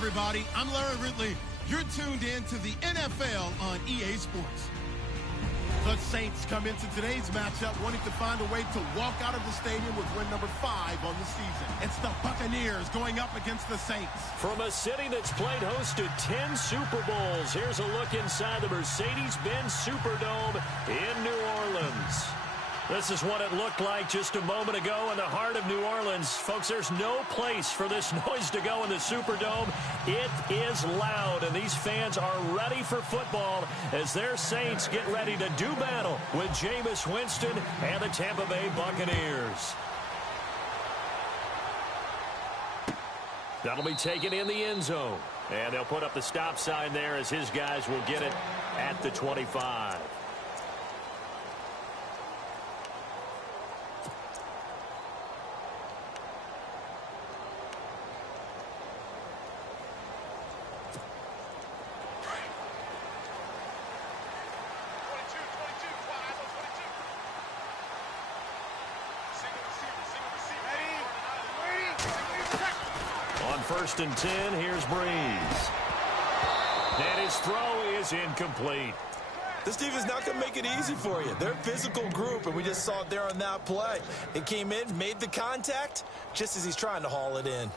everybody. I'm Larry Ridley. You're tuned in to the NFL on EA Sports. The Saints come into today's matchup wanting to find a way to walk out of the stadium with win number 5 on the season. It's the Buccaneers going up against the Saints. From a city that's played host to 10 Super Bowls, here's a look inside the Mercedes-Benz Superdome in New Orleans. This is what it looked like just a moment ago in the heart of New Orleans. Folks, there's no place for this noise to go in the Superdome. It is loud, and these fans are ready for football as their Saints get ready to do battle with Jameis Winston and the Tampa Bay Buccaneers. That'll be taken in the end zone, and they'll put up the stop sign there as his guys will get it at the 25. First and 10, here's Breeze. And his throw is incomplete. This defense is not going to make it easy for you. They're a physical group, and we just saw it there on that play. It came in, made the contact, just as he's trying to haul it in.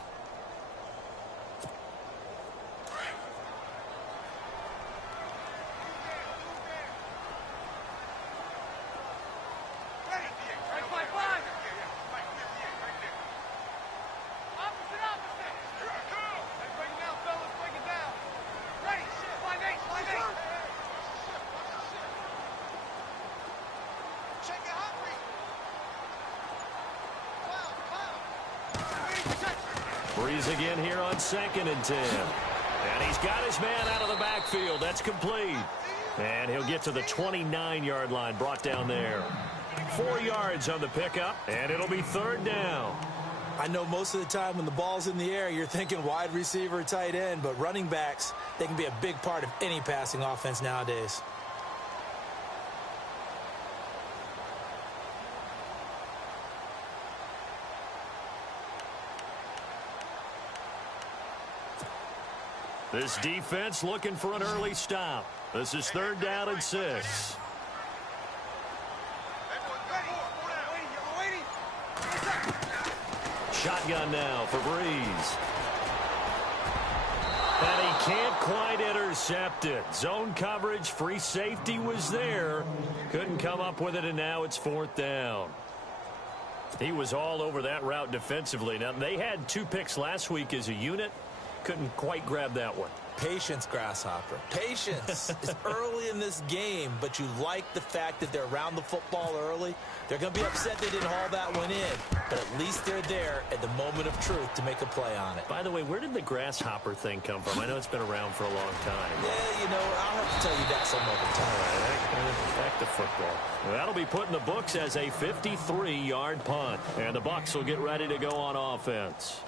Breeze again here on 2nd and 10. And he's got his man out of the backfield. That's complete. And he'll get to the 29-yard line, brought down there. 4 yards on the pickup, and it'll be 3rd down. I know most of the time when the ball's in the air, you're thinking wide receiver, tight end, but running backs, they can be a big part of any passing offense nowadays. This defense looking for an early stop. This is 3rd down and 6. Shotgun now for Breeze. And he can't quite intercept it. Zone coverage, free safety was there. Couldn't come up with it, and now it's 4th down. He was all over that route defensively. Now, they had 2 picks last week as a unit. Couldn't quite grab that one. Patience, Grasshopper. Patience. It's early in this game, but you like the fact that they're around the football early. They're going to be upset they didn't haul that one in, but at least they're there at the moment of truth to make a play on it. By the way, where did the grasshopper thing come from? I know it's been around for a long time. Yeah, you know, I'll have to tell you that some other time. All right, back to football. That'll be put in the books as a 53-yard punt, and the Bucs will get ready to go on offense.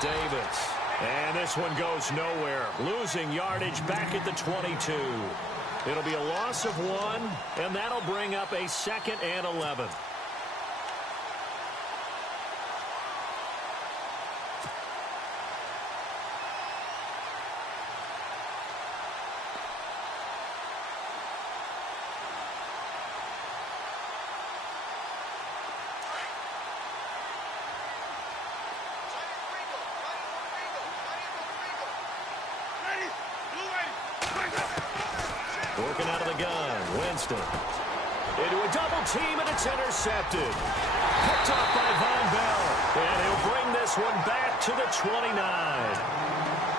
Davis. And this one goes nowhere. Losing yardage back at the 22. It'll be a loss of 1, and that'll bring up a 2nd and 11. Working out of the gun, Winston. Into a double team, and it's intercepted. Picked off by Von Bell. And he'll bring this one back to the 29.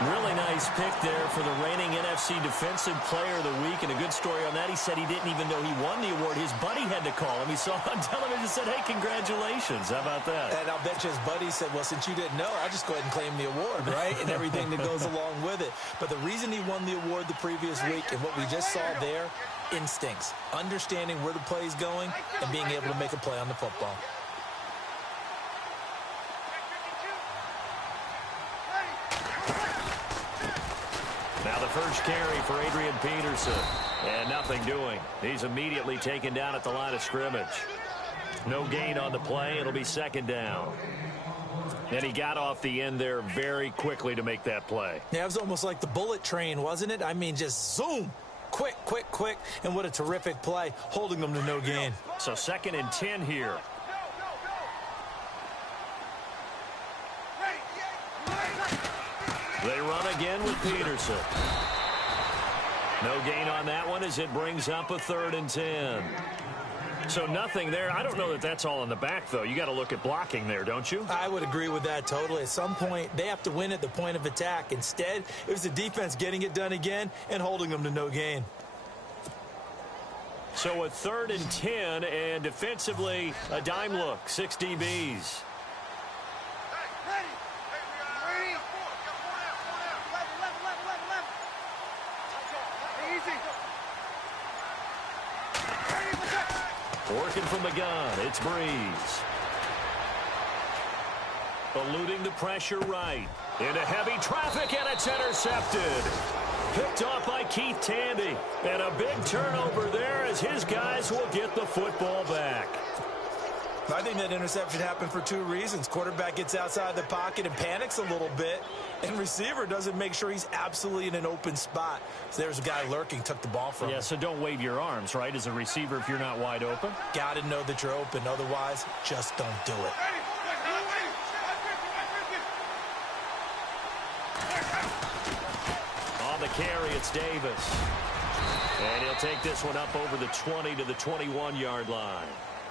Really nice pick there for the reigning NFC Defensive Player of the Week, and a good story on that. He said he didn't even know he won the award. His buddy had to call him. He saw him on television and said, hey, congratulations. How about that? And I'll bet you his buddy said, well, since you didn't know, I'll just go ahead and claim the award, right? And everything that goes along with it. But the reason he won the award the previous week and what we just saw there, instincts, understanding where the play is going and being able to make a play on the football. Now the first carry for Adrian Peterson. And nothing doing. He's immediately taken down at the line of scrimmage. No gain on the play. It'll be second down. And he got off the end there very quickly to make that play. Yeah, it was almost like the bullet train, wasn't it? I mean, just zoom. Quick, quick, quick. And what a terrific play, holding them to no gain. So 2nd and 10 here. They run again with Peterson. No gain on that one as it brings up a 3rd and 10. So nothing there. I don't know that that's all in the back, though. You got to look at blocking there, don't you? I would agree with that totally. At some point, they have to win at the point of attack. Instead, it was the defense getting it done again and holding them to no gain. So a 3rd and 10, and defensively, a dime look, 6 DBs. Working from the gun, it's Breeze. Eluding the pressure right. Into heavy traffic, and it's intercepted. Picked off by Keith Tandy. And a big turnover there as his guys will get the football back. I think that interception happened for 2 reasons. Quarterback gets outside the pocket and panics a little bit, and receiver doesn't make sure he's absolutely in an open spot. So there's a guy lurking, took the ball from him. Yeah, so don't wave your arms, right, as a receiver if you're not wide open? Got to know that you're open. Otherwise, just don't do it. On the carry, it's Davis. And he'll take this one up over the 20 to the 21-yard line.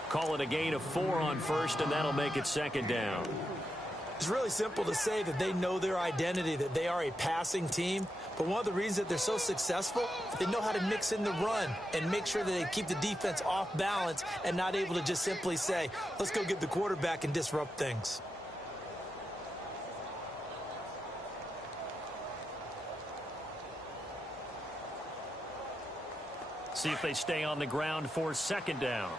Call it a gain of 4 on 1st, and that'll make it 2nd down. It's really simple to say that they know their identity, that they are a passing team. But one of the reasons that they're so successful, they know how to mix in the run and make sure that they keep the defense off balance and not able to just simply say, let's go get the quarterback and disrupt things. See if they stay on the ground for 2nd down.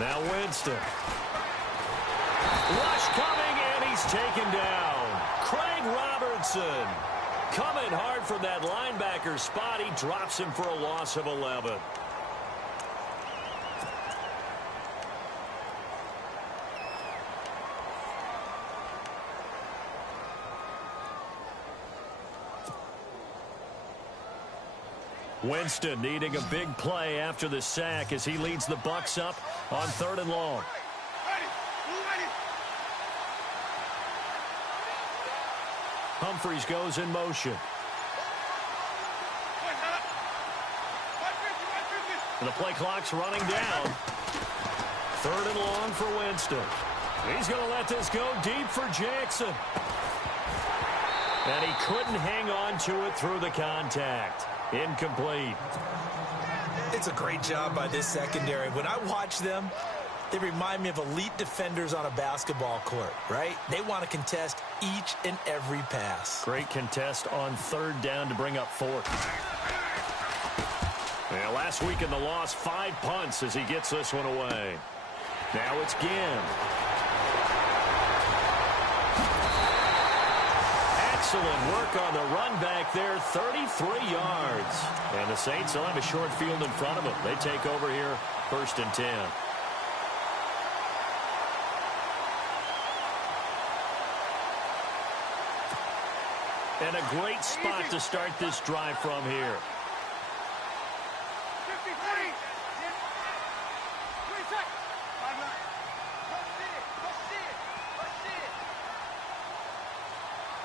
Now Winston. Rush coming, and he's taken down. Craig Robertson coming hard from that linebacker spot. He drops him for a loss of 11. Winston needing a big play after the sack as he leads the Bucs up on 3rd and long. Humphries goes in motion. And the play clock's running down. 3rd and long for Winston. He's going to let this go deep for Jackson. And he couldn't hang on to it through the contact. Incomplete. It's a great job by this secondary. When I watch them, they remind me of elite defenders on a basketball court, right? They want to contest each and every pass. Great contest on 3rd down to bring up 4th. Yeah, last week in the loss, 5 punts as he gets this one away. Now it's Ginn. Excellent work on the run back there, 33 yards. And the Saints will have a short field in front of them. They take over here, 1st and 10. And a great spot to start this drive from here.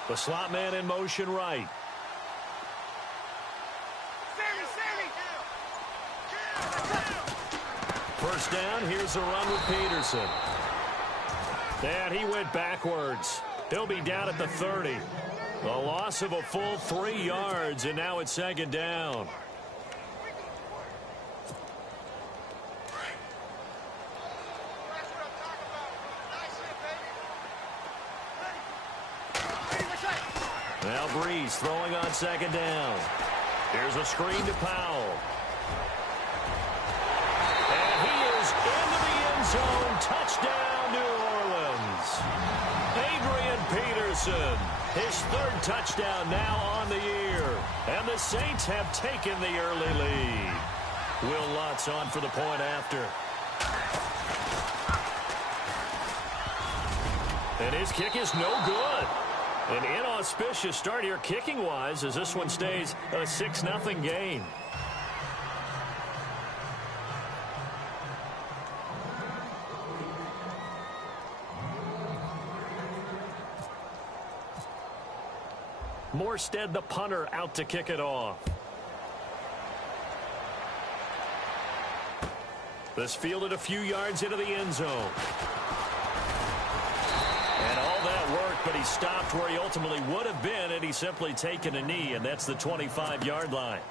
The slot man in motion right. First down, here's the run with Peterson. And he went backwards. He'll be down at the 30. A loss of a full 3 yards, and now it's second down. Now Breeze throwing on second down. Here's a screen to Powell. And he is into the end zone. Touchdown, New Orleans. Adrian Peterson, his 3rd touchdown now on the year. And the Saints have taken the early lead. Will Lutz on for the point after. And his kick is no good. An inauspicious start here kicking-wise as this one stays a 6-0 game. Morstead, the punter, out to kick it off. This fielded a few yards into the end zone. And all that worked, but he stopped where he ultimately would have been had he simply taken a knee, and that's the 25-yard line.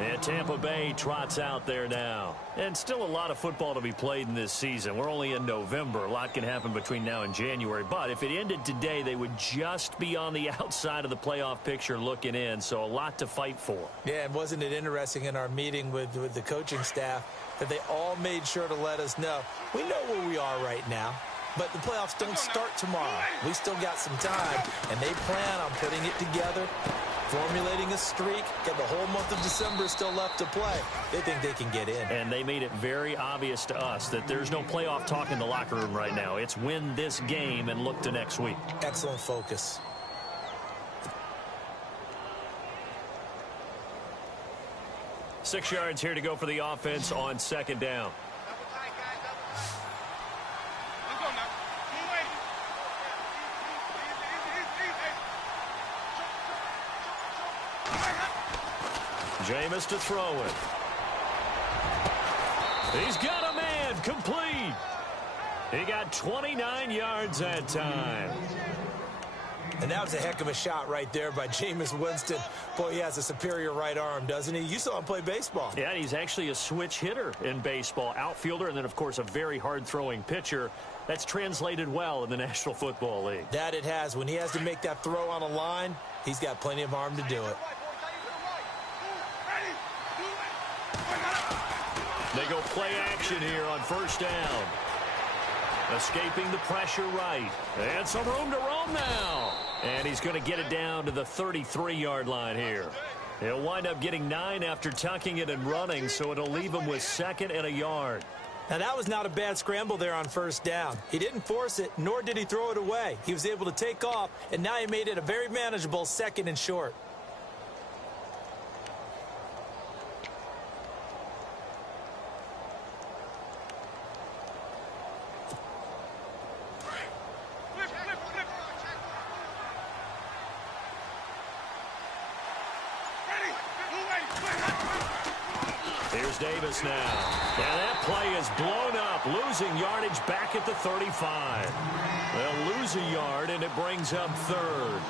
And Tampa Bay trots out there now. And still a lot of football to be played in this season. We're only in November. A lot can happen between now and January. But if it ended today, they would just be on the outside of the playoff picture looking in. So a lot to fight for. Yeah, and wasn't it interesting in our meeting with the coaching staff that they all made sure to let us know, we know where we are right now. But the playoffs don't start tomorrow. We still got some time, and they plan on putting it together, formulating a streak, get the whole month of December still left to play. They think they can get in. And they made it very obvious to us that there's no playoff talk in the locker room right now. It's win this game and look to next week. Excellent focus. Six yards here to go for the offense on second down. Jameis to throw it. He's got a man, complete. He got 29 yards that time. And that was a heck of a shot right there by Jameis Winston. Boy, he has a superior right arm, doesn't he? You saw him play baseball. Yeah, he's actually a switch hitter in baseball. Outfielder, and then, of course, a very hard-throwing pitcher. That's translated well in the National Football League. That it has. When he has to make that throw on a line, he's got plenty of arm to do it. They go play action here on first down. Escaping the pressure right. And some room to roam now. And he's going to get it down to the 33-yard line here. He'll wind up getting 9 after tucking it and running, so it'll leave him with 2nd and a yard. Now, that was not a bad scramble there on first down. He didn't force it, nor did he throw it away. He was able to take off, and now he made it a very manageable 2nd and short. Davis now. And that play is blown up, losing yardage back at the 35. They'll lose a yard, and it brings up 3rd.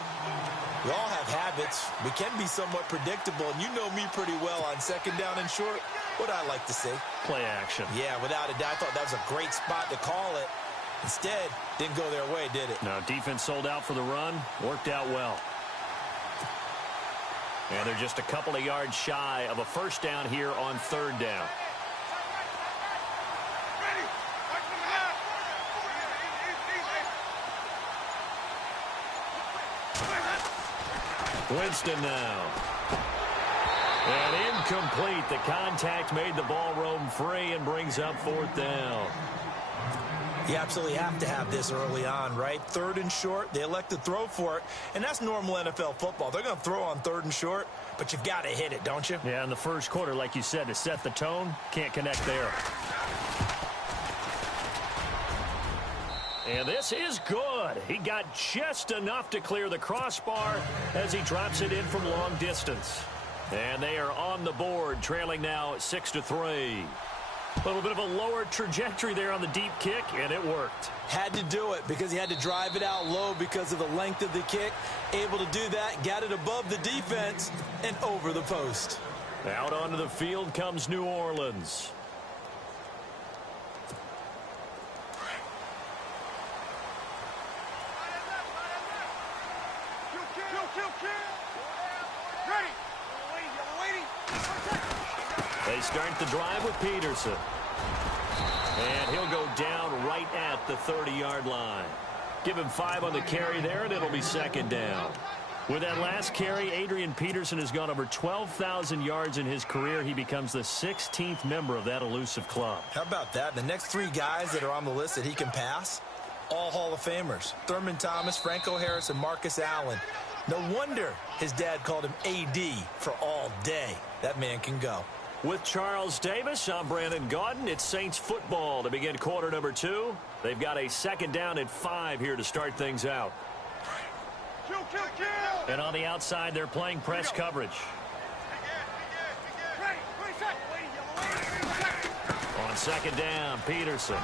We all have habits. We can be somewhat predictable, and you know me pretty well on 2nd down and short. What I like to see? Play action. Yeah, without a doubt. I thought that was a great spot to call it. Instead, didn't go their way, did it? No, defense sold out for the run. Worked out well. And they're just a couple of yards shy of a first down here on 3rd down. Winston now. And incomplete. The contact made the ball roam free and brings up 4th down. You absolutely have to have this early on, right? 3rd and short, they elect to throw for it, and that's normal NFL football. They're going to throw on 3rd and short, but you've got to hit it, don't you? Yeah, in the first quarter, like you said, to set the tone, can't connect there. And this is good. He got just enough to clear the crossbar as he drops it in from long distance. And they are on the board, trailing now 6-3. A little bit of a lower trajectory there on the deep kick, and it worked. Had to do it because he had to drive it out low because of the length of the kick. Able to do that, got it above the defense and over the post. Out onto the field comes New Orleans. They start the drive with Peterson. And he'll go down right at the 30-yard line. Give him 5 on the carry there, and it'll be second down. With that last carry, Adrian Peterson has gone over 12,000 yards in his career. He becomes the 16th member of that elusive club. How about that? The next 3 guys that are on the list that he can pass, all Hall of Famers. Thurman Thomas, Franco Harris, and Marcus Allen. No wonder his dad called him AD for all day. That man can go. With Charles Davis, I'm Brandon Gaudin. It's Saints football to begin quarter number 2. They've got a second down at 5 here to start things out. And on the outside, they're playing press coverage. On second down, Peterson.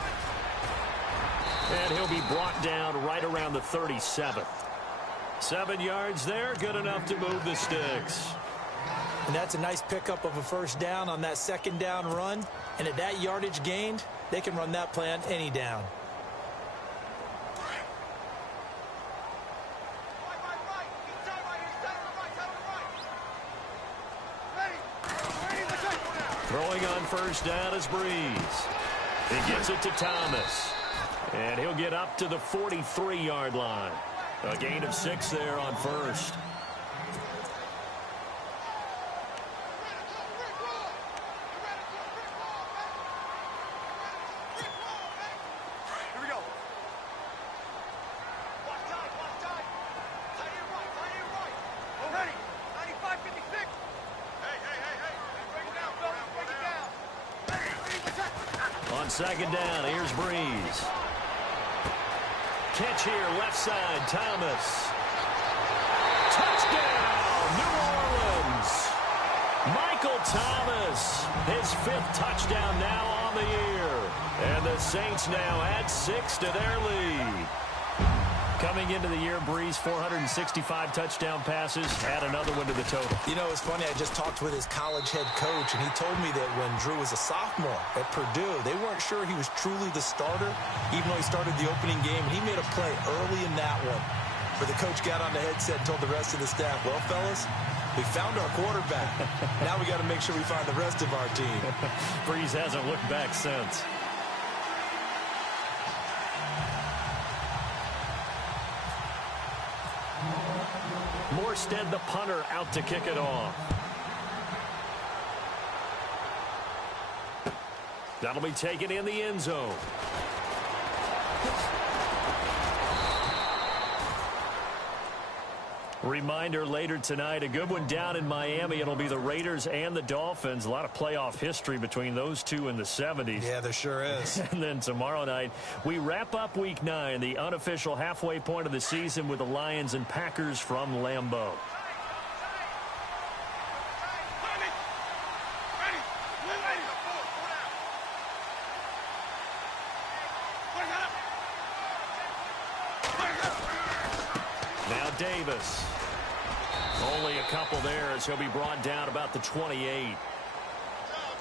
And he'll be brought down right around the 37. 7 yards there, good enough to move the sticks. And that's a nice pickup of a first down on that second down run. And at that yardage gained, they can run that play on any down. Throwing on first down is Breeze. He gets it to Thomas. And he'll get up to the 43-yard line. A gain of 6 there on first. Second down, here's Breeze. Catch here, left side, Thomas. Touchdown, New Orleans. Michael Thomas, his 5th touchdown now on the year. And the Saints now add 6 to their lead. Coming into the year, Breeze, 465 touchdown passes. Add another one to the total. You know, it's funny. I just talked with his college head coach, and he told me that when Drew was a sophomore at Purdue, they weren't sure he was truly the starter, even though he started the opening game, and he made a play early in that one. But the coach got on the headset and told the rest of the staff, well, fellas, we found our quarterback. Now we got to make sure we find the rest of our team. Breeze hasn't looked back since. Morstead, the punter, out to kick it off. That'll be taken in the end zone. Reminder later tonight, a good one down in Miami. It'll be the Raiders and the Dolphins. A lot of playoff history between those two in the 70s. Yeah, there sure is. And then tomorrow night, we wrap up Week 9, the unofficial halfway point of the season with the Lions and Packers from Lambeau. Now Davis. Only a couple there as he'll be brought down about the 28.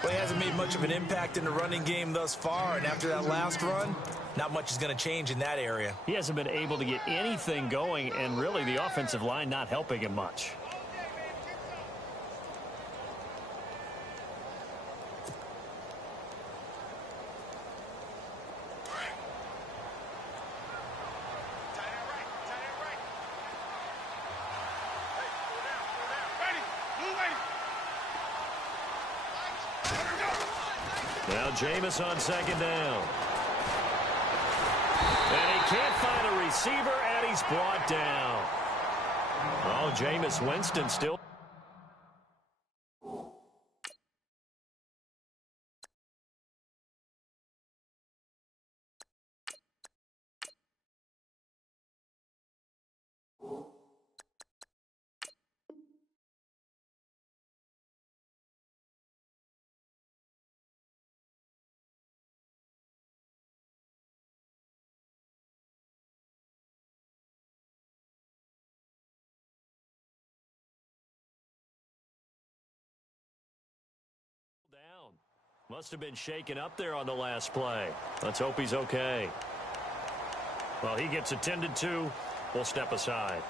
Well, he hasn't made much of an impact in the running game thus far, and after that last run, not much is going to change in that area. He hasn't been able to get anything going, and really the offensive line not helping him much. Now Jameis on second down. And he can't find a receiver, and he's brought down. Oh, Jameis Winston still Must have been shaken up there on the last play. Let's hope he's okay. Well, he gets attended to. We'll step aside.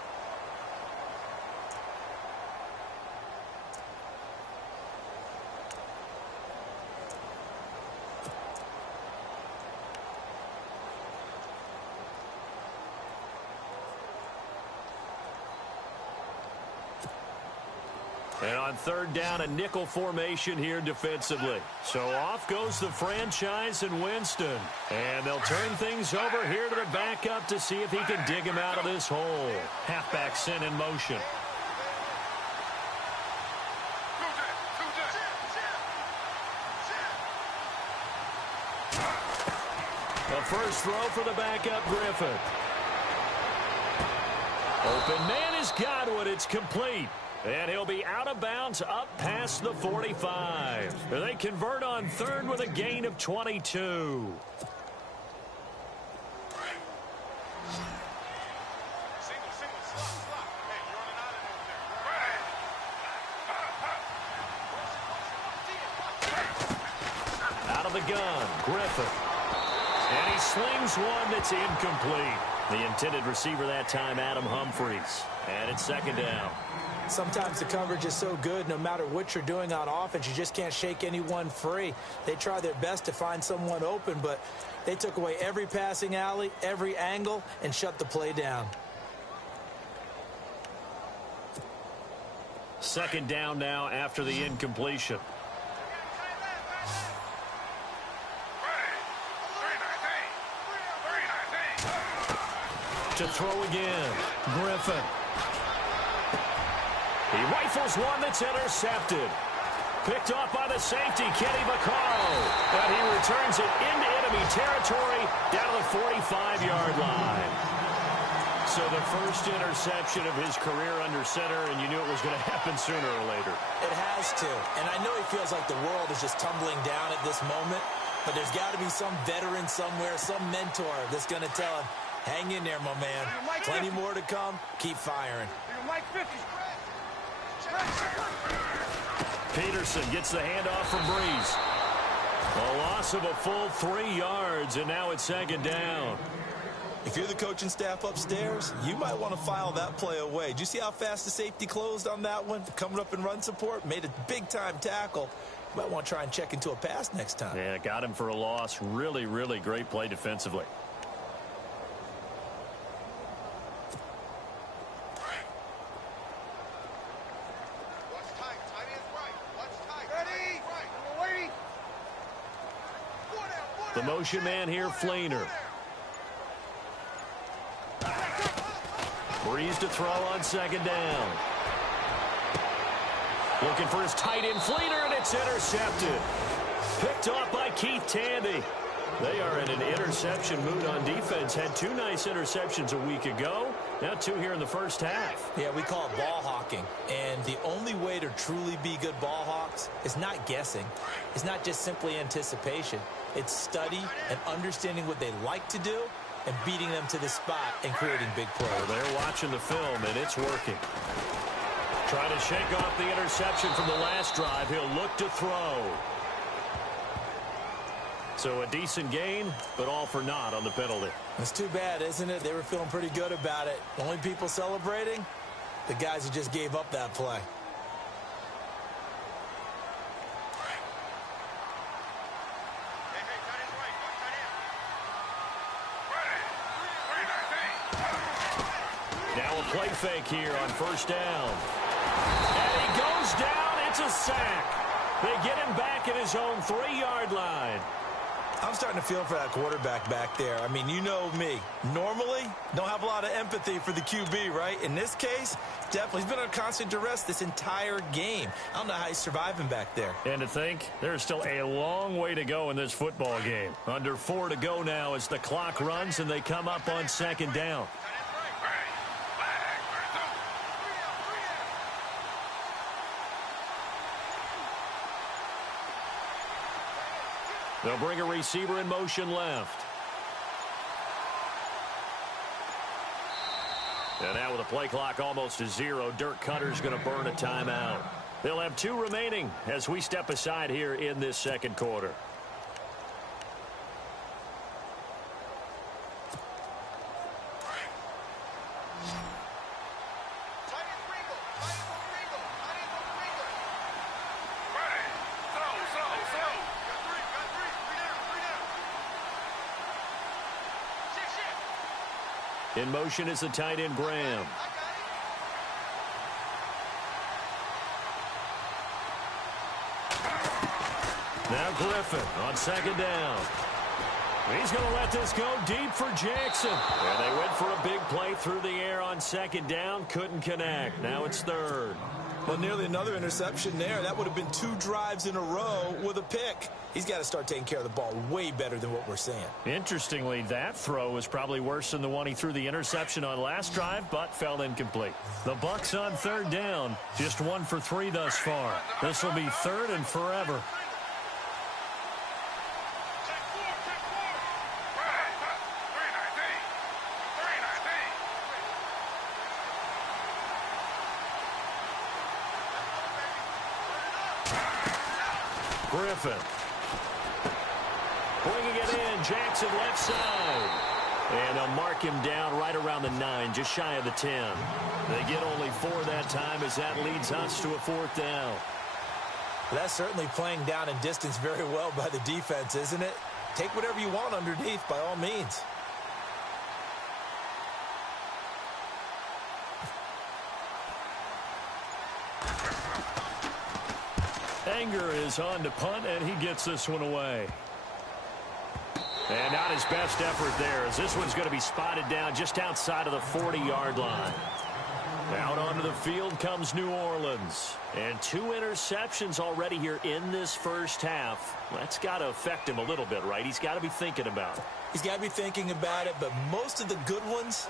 And on third down, a nickel formation here defensively. So off goes the franchise and Winston. And they'll turn things over here to the backup to see if he can dig him out of this hole. Halfback sent in motion. The first throw for the backup, Griffin. Open man is Godwin. It's complete. And he'll be out of bounds up past the 45. They convert on third with a gain of 22. Out of the gun, Griffin. And he slings one that's incomplete. The intended receiver that time, Adam Humphries. And it's second down. Sometimes the coverage is so good, no matter what you're doing on offense, you just can't shake anyone free. They try their best to find someone open, but they took away every passing alley, every angle, and shut the play down. Second down now after the incompletion. To throw again, Griffin. He rifles one that's intercepted. Picked off by the safety, Kenny Vaccaro. But he returns it into enemy territory down to the 45-yard line. So the first interception of his career under center, and you knew it was going to happen sooner or later. It has to. And I know he feels like the world is just tumbling down at this moment, but there's got to be some veteran somewhere, some mentor that's going to tell him, hang in there, my man. Plenty more to come. Keep firing. Peterson gets the handoff from Breeze. A loss of a full 3 yards, and now it's second down. If you're the coaching staff upstairs, you might want to file that play away. Did you see how fast the safety closed on that one? Coming up in run support, made a big-time tackle. You might want to try and check into a pass next time. Yeah, got him for a loss. Really, really great play defensively. The motion man here, Flainer. Breeze to throw on second down. Looking for his tight end, Flainer, and it's intercepted. Picked off by Keith Tandy. They are in an interception mood on defense. Had 2 nice interceptions a week ago. Now 2 here in the first half. Yeah, we call it ball hawking. And the only way to truly be good ball hawks is not guessing. It's not just simply anticipation. It's study and understanding what they like to do and beating them to the spot and creating big plays. They're watching the film, and it's working. Trying to shake off the interception from the last drive. He'll look to throw. So a decent gain, but all for naught on the penalty. It's too bad, isn't it? They were feeling pretty good about it. Only people celebrating, the guys who just gave up that play. Now a play fake here on first down. And he goes down. It's a sack. They get him back at his own 3-yard line. I'm starting to feel for that quarterback back there. I mean, you know me. Normally, don't have a lot of empathy for the QB, right? In this case, definitely. He's been under constant duress this entire game. I don't know how he's surviving back there. And to think, there's still a long way to go in this football game. Under 4 to go now as the clock runs and they come up on second down. They'll bring a receiver in motion left. And now with the play clock almost to 0, Dirk Cutter's going to burn a timeout. They'll have 2 remaining as we step aside here in this second quarter. In motion is the tight end, Graham. Now Griffin on second down. He's going to let this go deep for Jackson. And they went for a big play through the air on second down. Couldn't connect. Now it's third. Well, nearly another interception there. That would have been 2 drives in a row with a pick. He's got to start taking care of the ball way better than what we're seeing. Interestingly, that throw was probably worse than the one he threw the interception on last drive, but fell incomplete. The Bucs on third down, just 1 for 3 thus far. This will be third and forever. Griffin. Bringing it in, Jackson left side. And they'll mark him down right around the 9, just shy of the 10. They get only 4 that time as that leads us to a 4th down. That's certainly playing down in distance very well by the defense, isn't it? Take whatever you want underneath by all means. Anger is on to punt, and he gets this one away. And not his best effort there, as this one's going to be spotted down just outside of the 40-yard line. Out onto the field comes New Orleans. And 2 interceptions already here in this first half. That's got to affect him a little bit, right? He's got to be thinking about it. He's got to be thinking about it, but most of the good ones,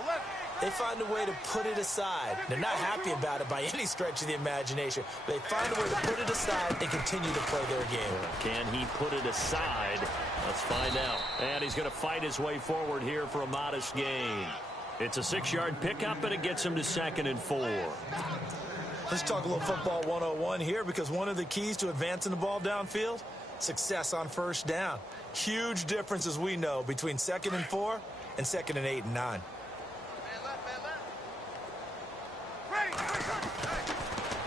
they find a way to put it aside. They're not happy about it by any stretch of the imagination. They find a way to put it aside and continue to play their game. Can he put it aside? Let's find out. And he's going to fight his way forward here for a modest gain. It's a 6-yard pickup, and it gets him to 2nd and 4. Let's talk a little football 101 here, because one of the keys to advancing the ball downfield, success on first down. Huge difference, as we know, between 2nd and 4 and 2nd and 8 and 9.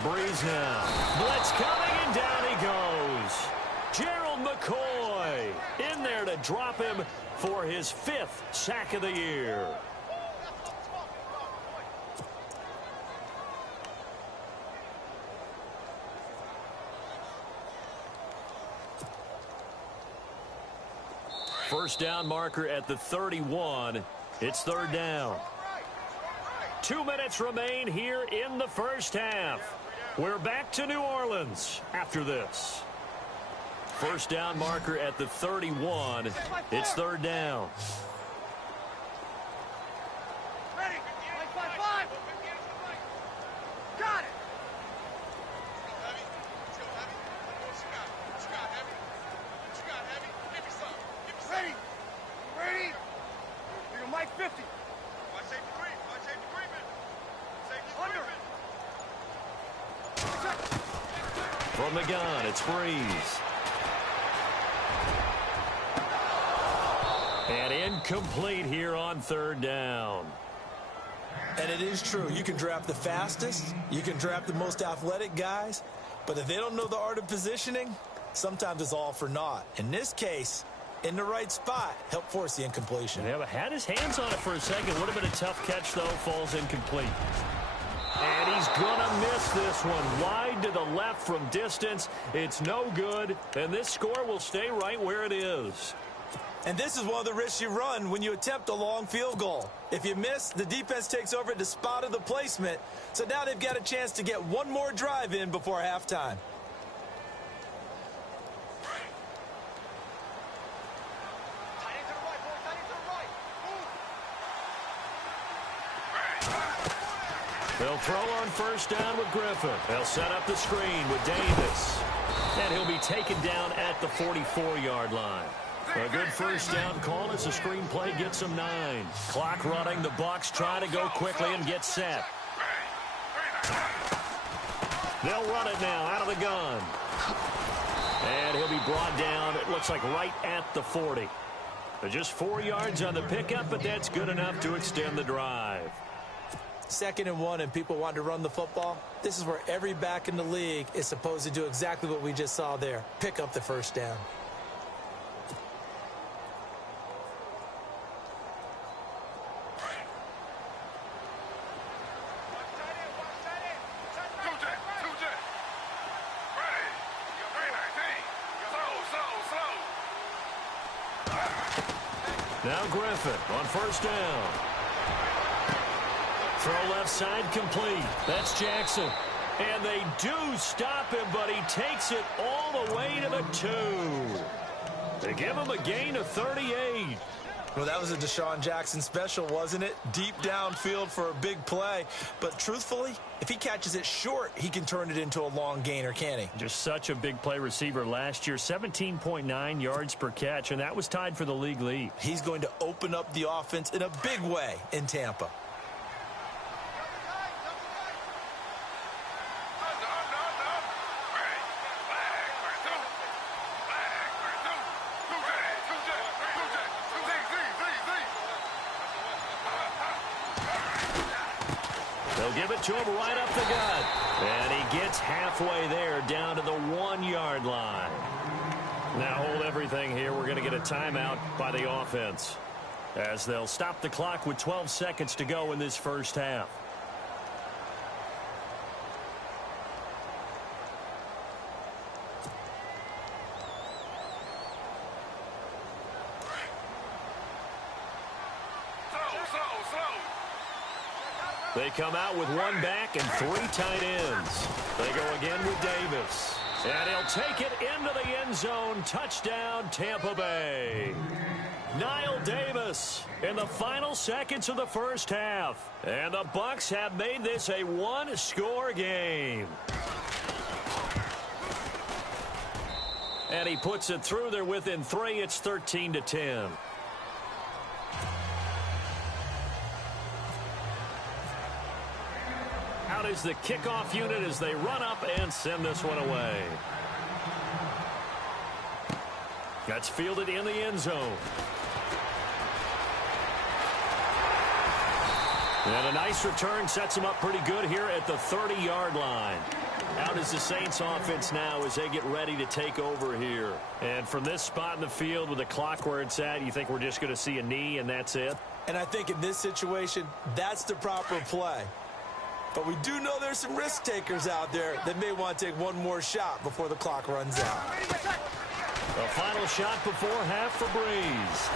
Breeze now. Blitz coming, and down he goes. Gerald McCoy in there to drop him for his 5th sack of the year. First down marker at the 31. It's 3rd down. 2 minutes remain here in the first half. We're back to New Orleans after this. First down marker at the 31. It's 3rd down. Got it. Ready. Ready. You're Mike 50. Watch safety creep. Watch safety creeping. Safety creeping. From the gun, it's Breeze. And incomplete here on 3rd down. And it is true. You can draft the fastest. You can draft the most athletic guys. But if they don't know the art of positioning, sometimes it's all for naught. In this case, in the right spot, help force the incompletion. Yeah, but had his hands on it for a second. Would have been a tough catch, though. Falls incomplete. And he's going to miss this one. Wide to the left from distance. It's no good. And this score will stay right where it is. And this is one of the risks you run when you attempt a long field goal. If you miss, the defense takes over at the spot of the placement. So now they've got a chance to get one more drive in before halftime. They'll throw on first down with Griffin. They'll set up the screen with Davis. And he'll be taken down at the 44-yard line. A good first down call as the screen play gets him 9. Clock running. The Bucs try to go quickly and get set. They'll run it now out of the gun. And he'll be brought down, it looks like right at the 40. Just 4 yards on the pickup, but that's good enough to extend the drive. 2nd and 1 and people want to run the football. This is where every back in the league is supposed to do exactly what we just saw there. Pick up the first down. Now Griffin on first down. Throw left side complete. That's Jackson. And they do stop him, but he takes it all the way to the 2. They give him a gain of 38. Well, that was a Deshaun Jackson special, wasn't it? Deep downfield for a big play. But truthfully, if he catches it short, he can turn it into a long gainer, can't he? Just such a big play receiver last year. 17.9 yards per catch, and that was tied for the league lead. He's going to open up the offense in a big way in Tampa. They'll give it to him right up the gut. And he gets halfway there down to the 1-yard line. Now hold everything here. We're going to get a timeout by the offense, as they'll stop the clock with 12 seconds to go in this first half. They come out with 1 back and 3 tight ends. They go again with Davis. And he'll take it into the end zone. Touchdown, Tampa Bay. Niall Davis in the final seconds of the first half. And the Bucs have made this a 1-score game. And he puts it through. They're within 3. It's 13-10. Out is the kickoff unit as they run up and send this one away. That's fielded in the end zone. And a nice return sets them up pretty good here at the 30-yard line. Out is the Saints offense now as they get ready to take over here. And from this spot in the field with the clock where it's at, you think we're just going to see a knee and that's it? And I think in this situation, that's the proper play. But we do know there's some risk takers out there that may want to take one more shot before the clock runs out. The final shot before half for Breeze.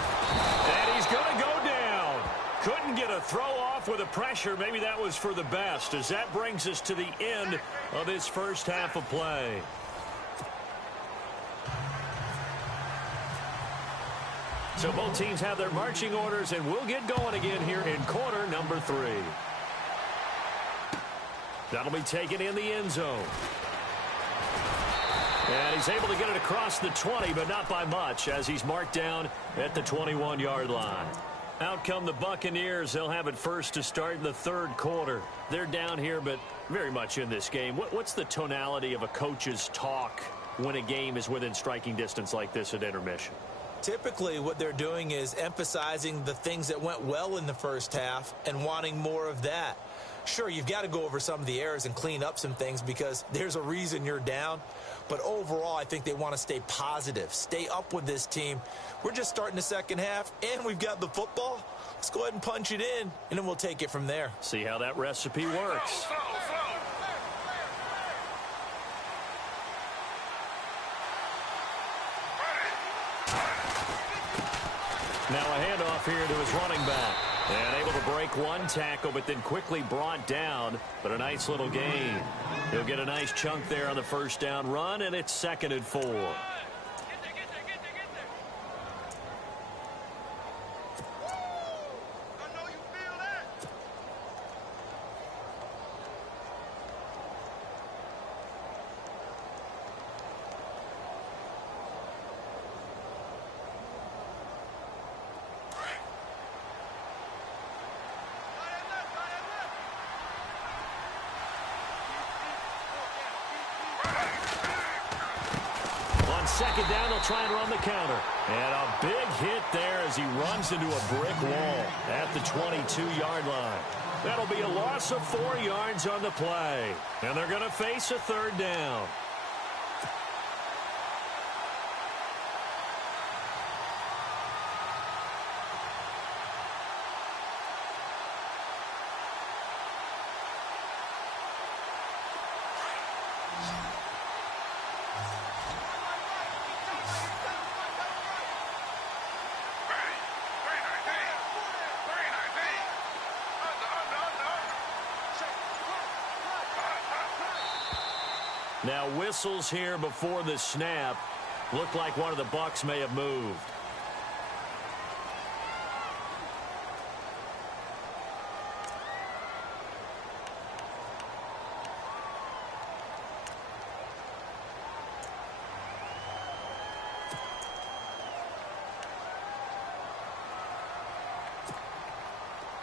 And he's going to go down. Couldn't get a throw off with the pressure. Maybe that was for the best, as that brings us to the end of this first half of play. So both teams have their marching orders, and we'll get going again here in quarter number 3. That'll be taken in the end zone. And he's able to get it across the 20, but not by much, as he's marked down at the 21-yard line. Out come the Buccaneers. They'll have it first to start in the 3rd quarter. They're down here, but very much in this game. What's the tonality of a coach's talk when a game is within striking distance like this at intermission? Typically, what they're doing is emphasizing the things that went well in the first half and wanting more of that. Sure, you've got to go over some of the errors and clean up some things because there's a reason you're down. But overall, I think they want to stay positive, stay up with this team. We're just starting the second half, and we've got the football. Let's go ahead and punch it in, and then we'll take it from there. See how that recipe works. Now a handoff here to his running back. And able to break one tackle, but then quickly brought down. But a nice little gain. He'll get a nice chunk there on the first down run, and it's 2nd and 4. second down. They'll try and run the counter. And a big hit there as he runs into a brick wall at the 22-yard line. That'll be a loss of 4 yards on the play. And they're going to face a third down. Now whistles here before the snap. Looked like one of the Bucs may have moved.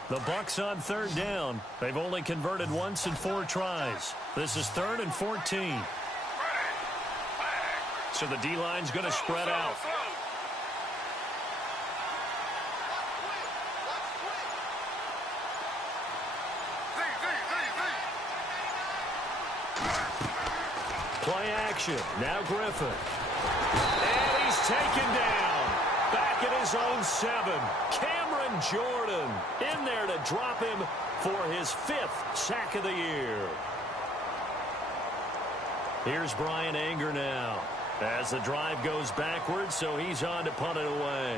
The Bucs on third down. They've only converted once in 4 tries. This is 3rd and 14. So the D-line's going to spread out. Play action. Now Griffin. And he's taken down. Back at his own 7. Cameron Jordan in there to drop him for his 5th sack of the year. Here's Brian Anger now as the drive goes backwards, so he's on to punt it away.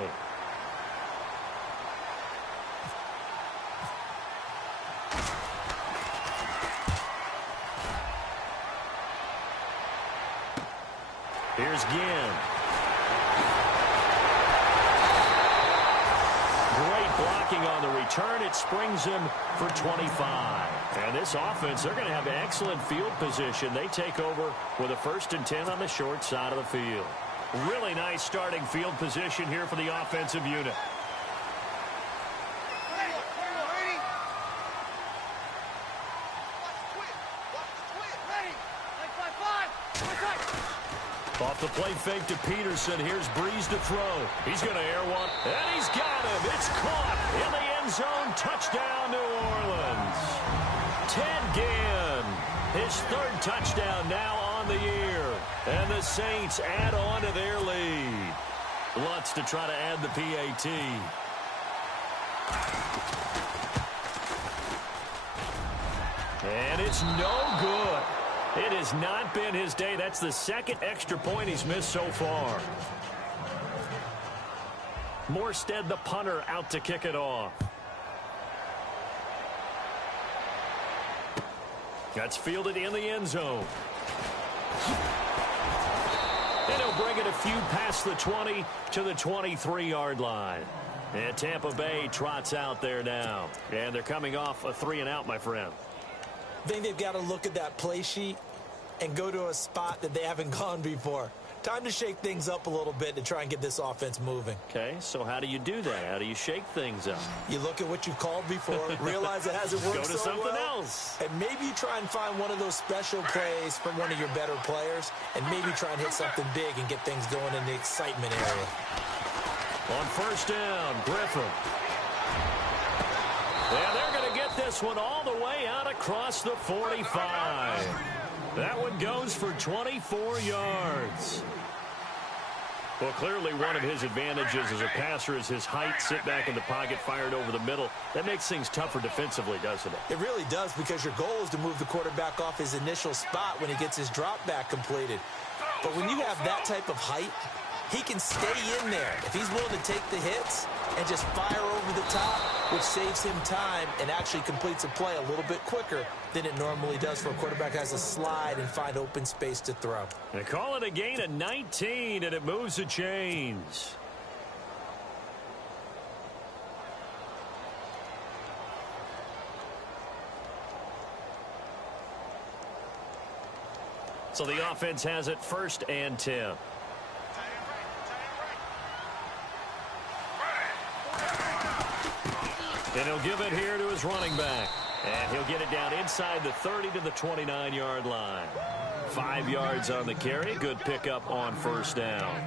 Here's Ginn. Great blocking on the return. It springs him for 25. And this offense, they're going to have excellent field position. They take over with a 1st and 10 on the short side of the field. Really nice starting field position here for the offensive unit. Off the play fake to Peterson. Here's Breeze to throw. He's going to air one. And he's got him. It's caught in the end zone. Touchdown, New Orleans. Ted Ginn, his 3rd touchdown now on the year. And the Saints add on to their lead. Lutz to try to add the PAT. And it's no good. It has not been his day. That's the 2nd extra point he's missed so far. Morstead, the punter, out to kick it off. That's fielded in the end zone. And he'll bring it a few past the 20 to the 23-yard line. And Tampa Bay trots out there now. And they're coming off a 3-and-out, my friend. I think they've got to look at that play sheet and go to a spot that they haven't gone before. Time to shake things up a little bit to try and get this offense moving. Okay, so how do you do that? How do you shake things up? You look at what you called before, realize it hasn't worked go to so something well, else. and maybe you try and find one of those special plays from one of your better players, and maybe try and hit something big and get things going in the excitement area. On 1st down, Griffin. And they're going to get this one all the way out across the 45. That one goes for 24 yards. Well, clearly one of his advantages as a passer is his height. Sit back in the pocket, fired over the middle. That makes things tougher defensively, doesn't it? It really does, because your goal is to move the quarterback off his initial spot when he gets his drop back completed. But when you have that type of height, he can stay in there if he's willing to take the hits and just fire over the top, which saves him time and actually completes a play a little bit quicker than it normally does for a quarterback who has to slide and find open space to throw. They call it a gain of 19, and it moves the chains. So the offense has it 1st and 10. And he'll give it here to his running back. And he'll get it down inside the 30 to the 29-yard line. 5 yards on the carry. Good pickup on first down.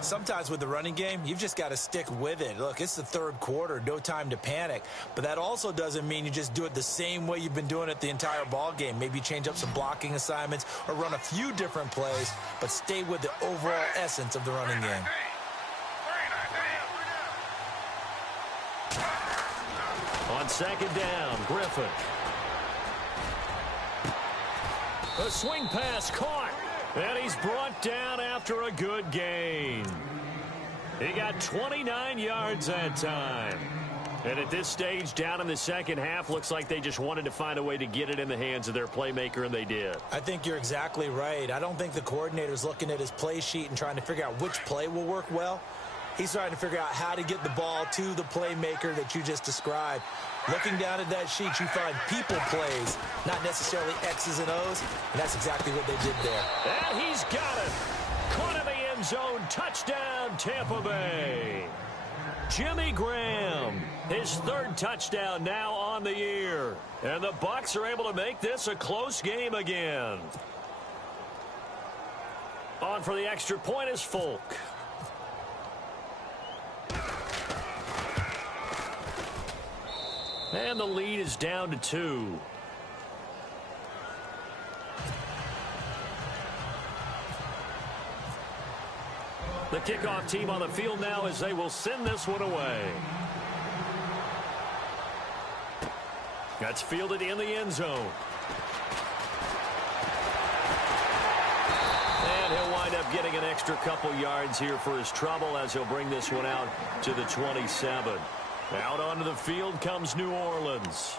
Sometimes with the running game, you've just got to stick with it. Look, it's the third quarter, no time to panic. But that also doesn't mean you just do it the same way you've been doing it the entire ball game. Maybe change up some blocking assignments or run a few different plays, but stay with the overall essence of the running game. On second down, Griffin. A swing pass caught. And he's brought down after a good gain. He got 29 yards that time. And at this stage, down in the second half, looks like they just wanted to find a way to get it in the hands of their playmaker, and they did. I think you're exactly right. I don't think the coordinator's looking at his play sheet and trying to figure out which play will work well. He's trying to figure out how to get the ball to the playmaker that you just described. Looking down at that sheet, you find people plays, not necessarily X's and O's, and that's exactly what they did there. And he's got it. Caught in the end zone. Touchdown, Tampa Bay. Jimmy Graham, his third touchdown now on the year. And the Bucs are able to make this a close game again. On for the extra point is Folk. And the lead is down to 2. The kickoff team on the field now as they will send this one away. That's fielded in the end zone. And he'll wind up getting an extra couple yards here for his trouble as he'll bring this one out to the 27. Out onto the field comes New Orleans.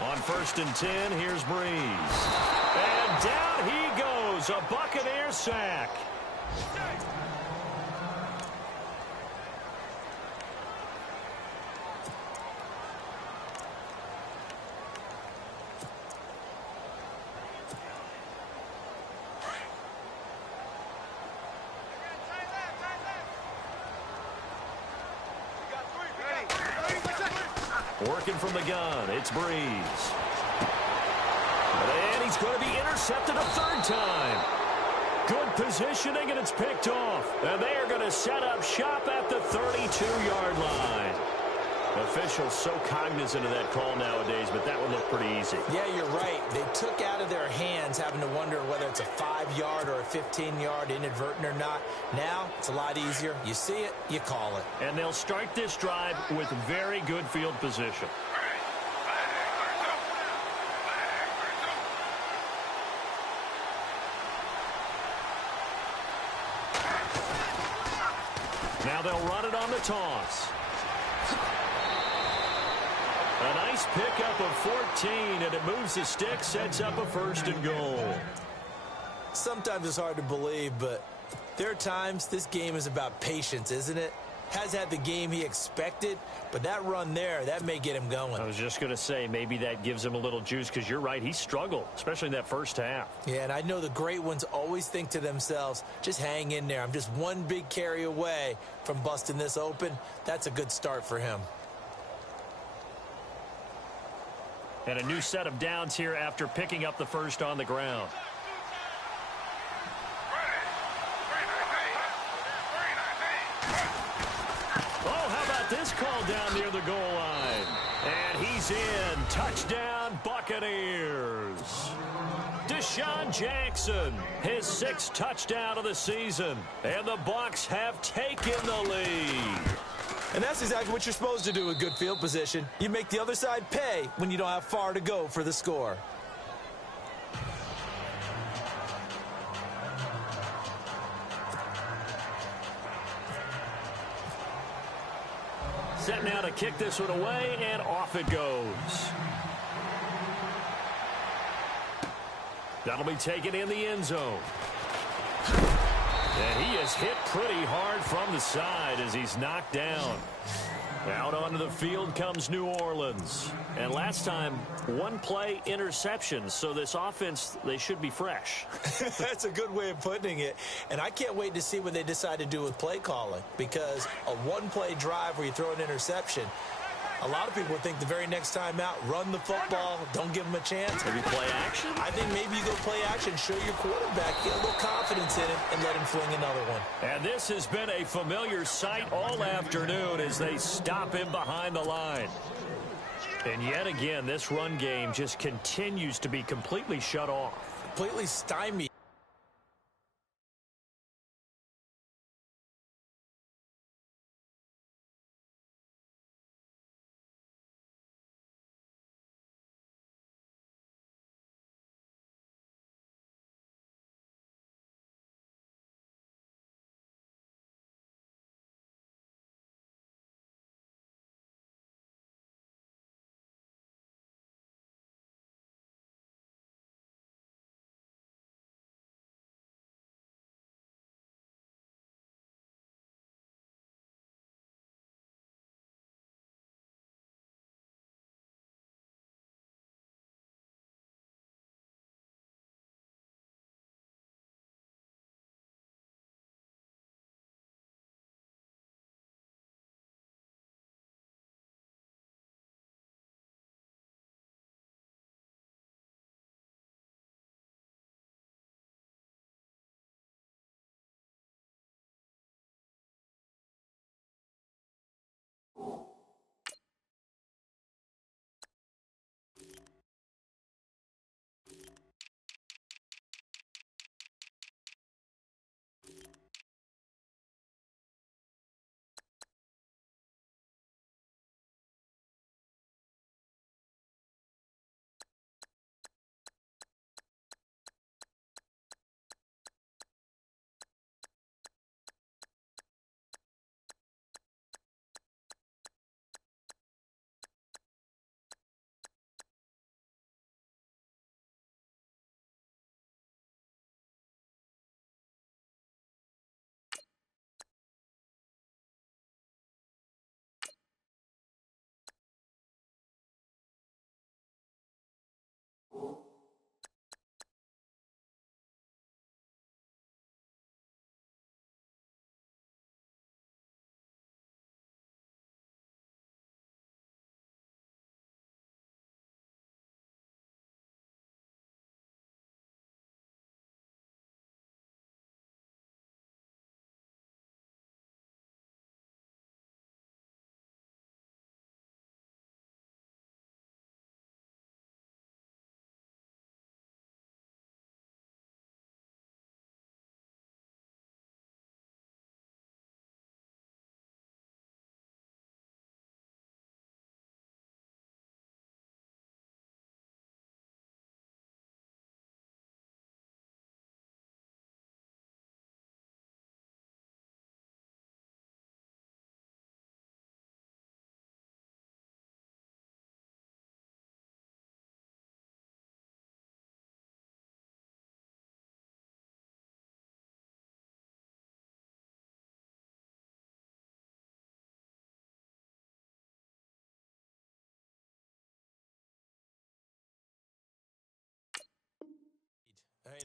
On 1st and 10, here's Breeze. And down he goes, a Buccaneer sack. Working from the gun, it's Breeze. And he's going to be intercepted a third time. Good positioning, and it's picked off. And they are going to set up shop at the 32-yard line. Officials so cognizant of that call nowadays, but that would look pretty easy. Yeah, you're right. They took out of their hands having to wonder whether it's a 5-yard or a 15-yard inadvertent or not. Now, it's a lot easier. You see it, you call it. And they'll start this drive with very good field position. Now they'll run it on the toss. A nice pickup of 14, and it moves the stick, sets up a 1st and goal. Sometimes it's hard to believe, but there are times this game is about patience, isn't it? Has had the game he expected, but that run there, that may get him going. I was just going to say, maybe that gives him a little juice, because you're right, he struggled, especially in that first half. Yeah, and I know the great ones always think to themselves, just hang in there. I'm just one big carry away from busting this open. That's a good start for him. And a new set of downs here after picking up the first on the ground. Oh, how about this call down near the goal line? And he's in. Touchdown, Buccaneers. Deshaun Jackson, his 6th touchdown of the season. And the Bucs have taken the lead. And that's exactly what you're supposed to do with good field position. You make the other side pay when you don't have far to go for the score. Set now to kick this one away, and off it goes. That'll be taken in the end zone. And he is hit pretty hard from the side as he's knocked down. Out onto the field comes New Orleans. And last time, one play interception. So this offense, they should be fresh. That's a good way of putting it. And I can't wait to see what they decide to do with play calling. Because a one-play drive where you throw an interception, a lot of people think the very next time out, run the football, don't give them a chance. Maybe play action? I think maybe you go play action, show your quarterback, get a little confidence in him, and let him fling another one. And this has been a familiar sight all afternoon as they stop him behind the line. And yet again, this run game just continues to be completely shut off. Completely stymied.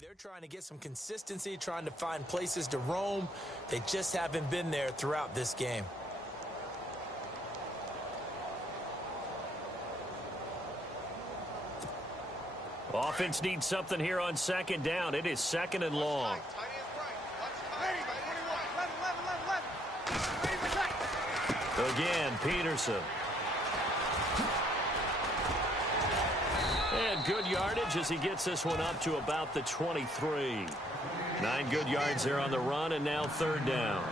They're trying to get some consistency, trying to find places to roam. They just haven't been there throughout this game. Offense needs something here on second down. It is second and long. Again, Peterson. And good yardage as he gets this one up to about the 23. 9 good yards there on the run, and now third down.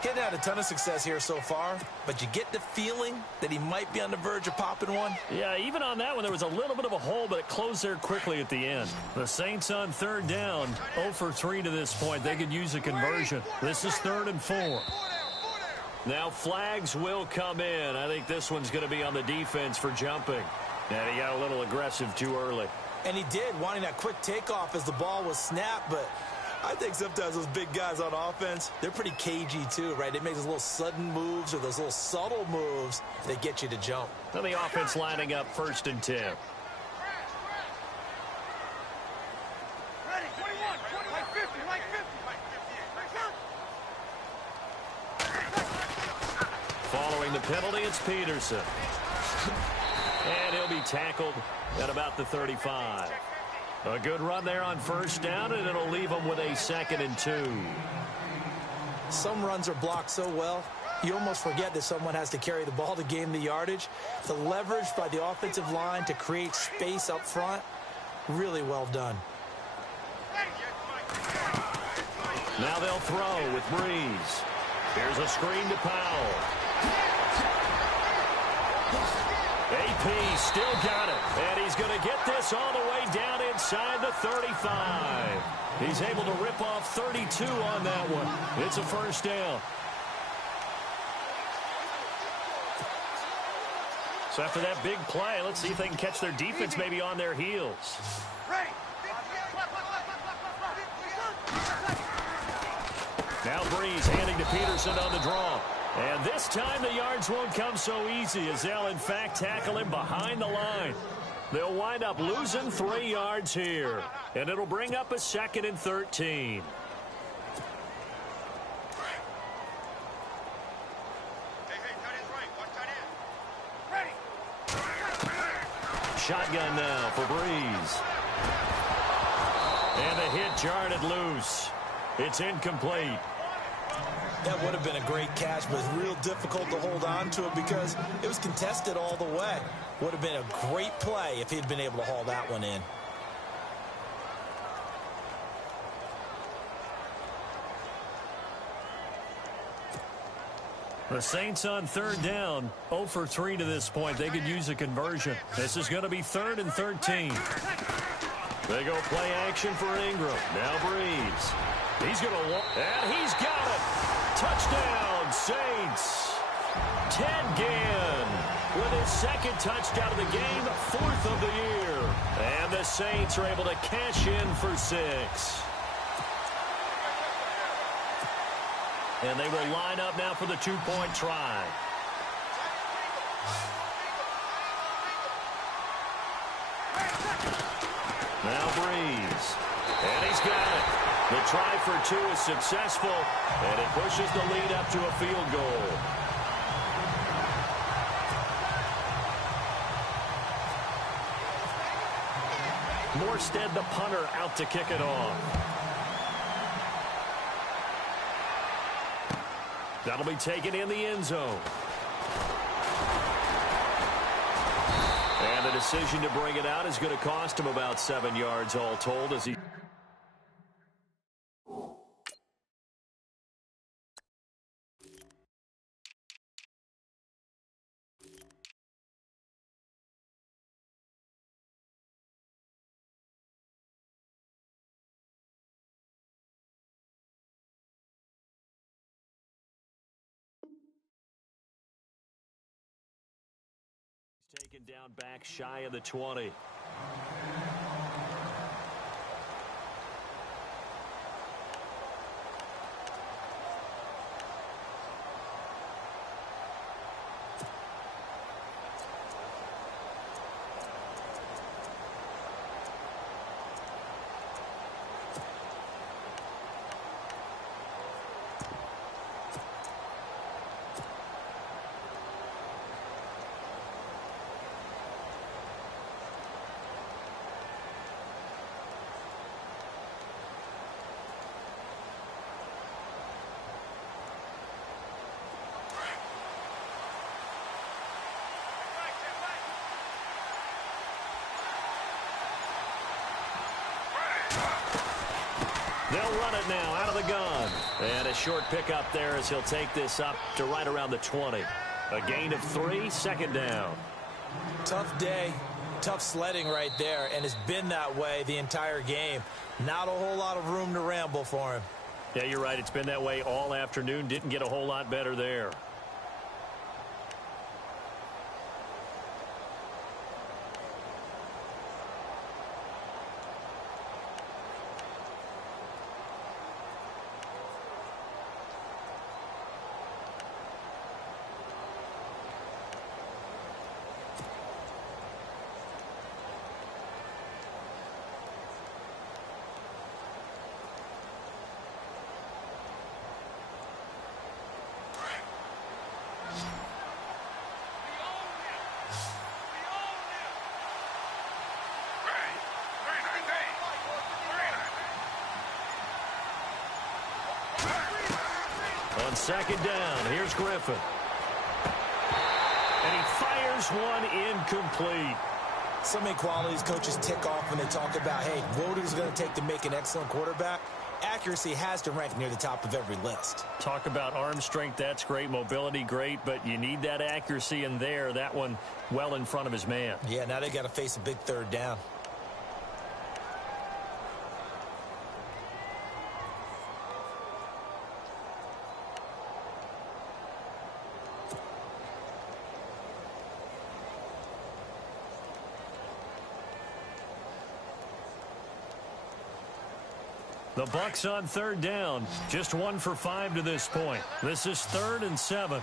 Getting had a ton of success here so far, but you get the feeling that he might be on the verge of popping one. Yeah, even on that one, there was a little bit of a hole, but it closed there quickly at the end. The Saints on third down, 0 for 3 to this point. They could use a conversion. This is 3rd and 4. Now flags will come in. I think this one's going to be on the defense for jumping. And he got a little aggressive too early. And he did, wanting that quick takeoff as the ball was snapped, but I think sometimes those big guys on offense, they're pretty cagey too, right? They make those little sudden moves or those little subtle moves that get you to jump. Well, the offense lining up 1st and 10. Ready, 21, 20, like 50, like 50. Following the penalty, it's Peterson. And he'll be tackled at about the 35. A good run there on 1st down, and it'll leave them with a 2nd and 2. Some runs are blocked so well, you almost forget that someone has to carry the ball to gain the yardage. The leverage by the offensive line to create space up front, really well done. Now they'll throw with Breeze. Here's a screen to Powell. AP still got it, and he's going to get this all the way down inside the 35. He's able to rip off 32 on that one. It's a 1st down. So after that big play, let's see if they can catch their defense maybe on their heels. Ready. Now Breeze handing to Peterson on the draw. And this time the yards won't come so easy as they'll, in fact, tackle him behind the line. They'll wind up losing 3 yards here. And it'll bring up a 2nd and 13. Shotgun now for Breeze. And the hit jarred it loose. It's incomplete. That would have been a great catch, but it's real difficult to hold on to it because it was contested all the way. Would have been a great play if he'd been able to haul that one in. The Saints on 3rd down, 0 for 3 to this point. They could use a conversion. This is going to be 3rd and 13. They go play action for Ingram. Now Breeze. He's going to walk, and he's got it. Touchdown, Saints. Ted Ginn with his 2nd touchdown of the game, 4th of the year. And the Saints are able to cash in for 6. And they will line up now for the 2-point try. Now Breeze. And he's got it. The try for 2 is successful, and it pushes the lead up to a field goal. Morstead, the punter, out to kick it off. That'll be taken in the end zone. And the decision to bring it out is going to cost him about 7 yards all told as he... Taken down back shy of the 20. They'll run it now out of the gun. And a short pickup there as he'll take this up to right around the 20. A gain of 3, 2nd down. Tough day, tough sledding right there, and it's been that way the entire game. Not a whole lot of room to ramble for him. Yeah, you're right. It's been that way all afternoon. Didn't get a whole lot better there. On second down, here's Griffin. And he fires one incomplete. So many qualities coaches tick off when they talk about, hey, what is it going to take to make an excellent quarterback? Accuracy has to rank near the top of every list. Talk about arm strength, that's great. Mobility, great, but you need that accuracy in there. That one well in front of his man. Yeah, now they got to face a big third down. The Bucs on third down. Just 1 for 5 to this point. This is 3rd and 7.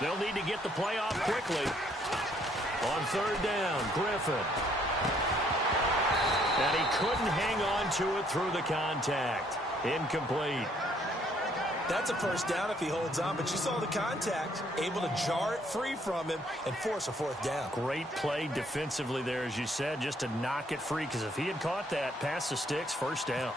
They'll need to get the play off quickly. On third down, Griffin. And he couldn't hang on to it through the contact. Incomplete. That's a first down if he holds on, but you saw the contact, able to jar it free from him and force a 4th down. Great play defensively there, as you said, just to knock it free, because if he had caught that, past the sticks, first down.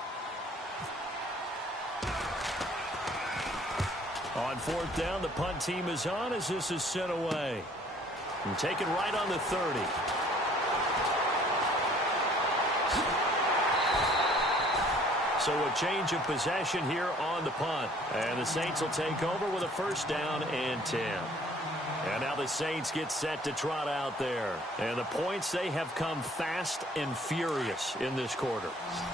On 4th down, the punt team is on as this is sent away. And taken right on the 30. So a change of possession here on the punt. And the Saints will take over with a first down and 10. And now the Saints get set to trot out there. And the points, they have come fast and furious in this quarter.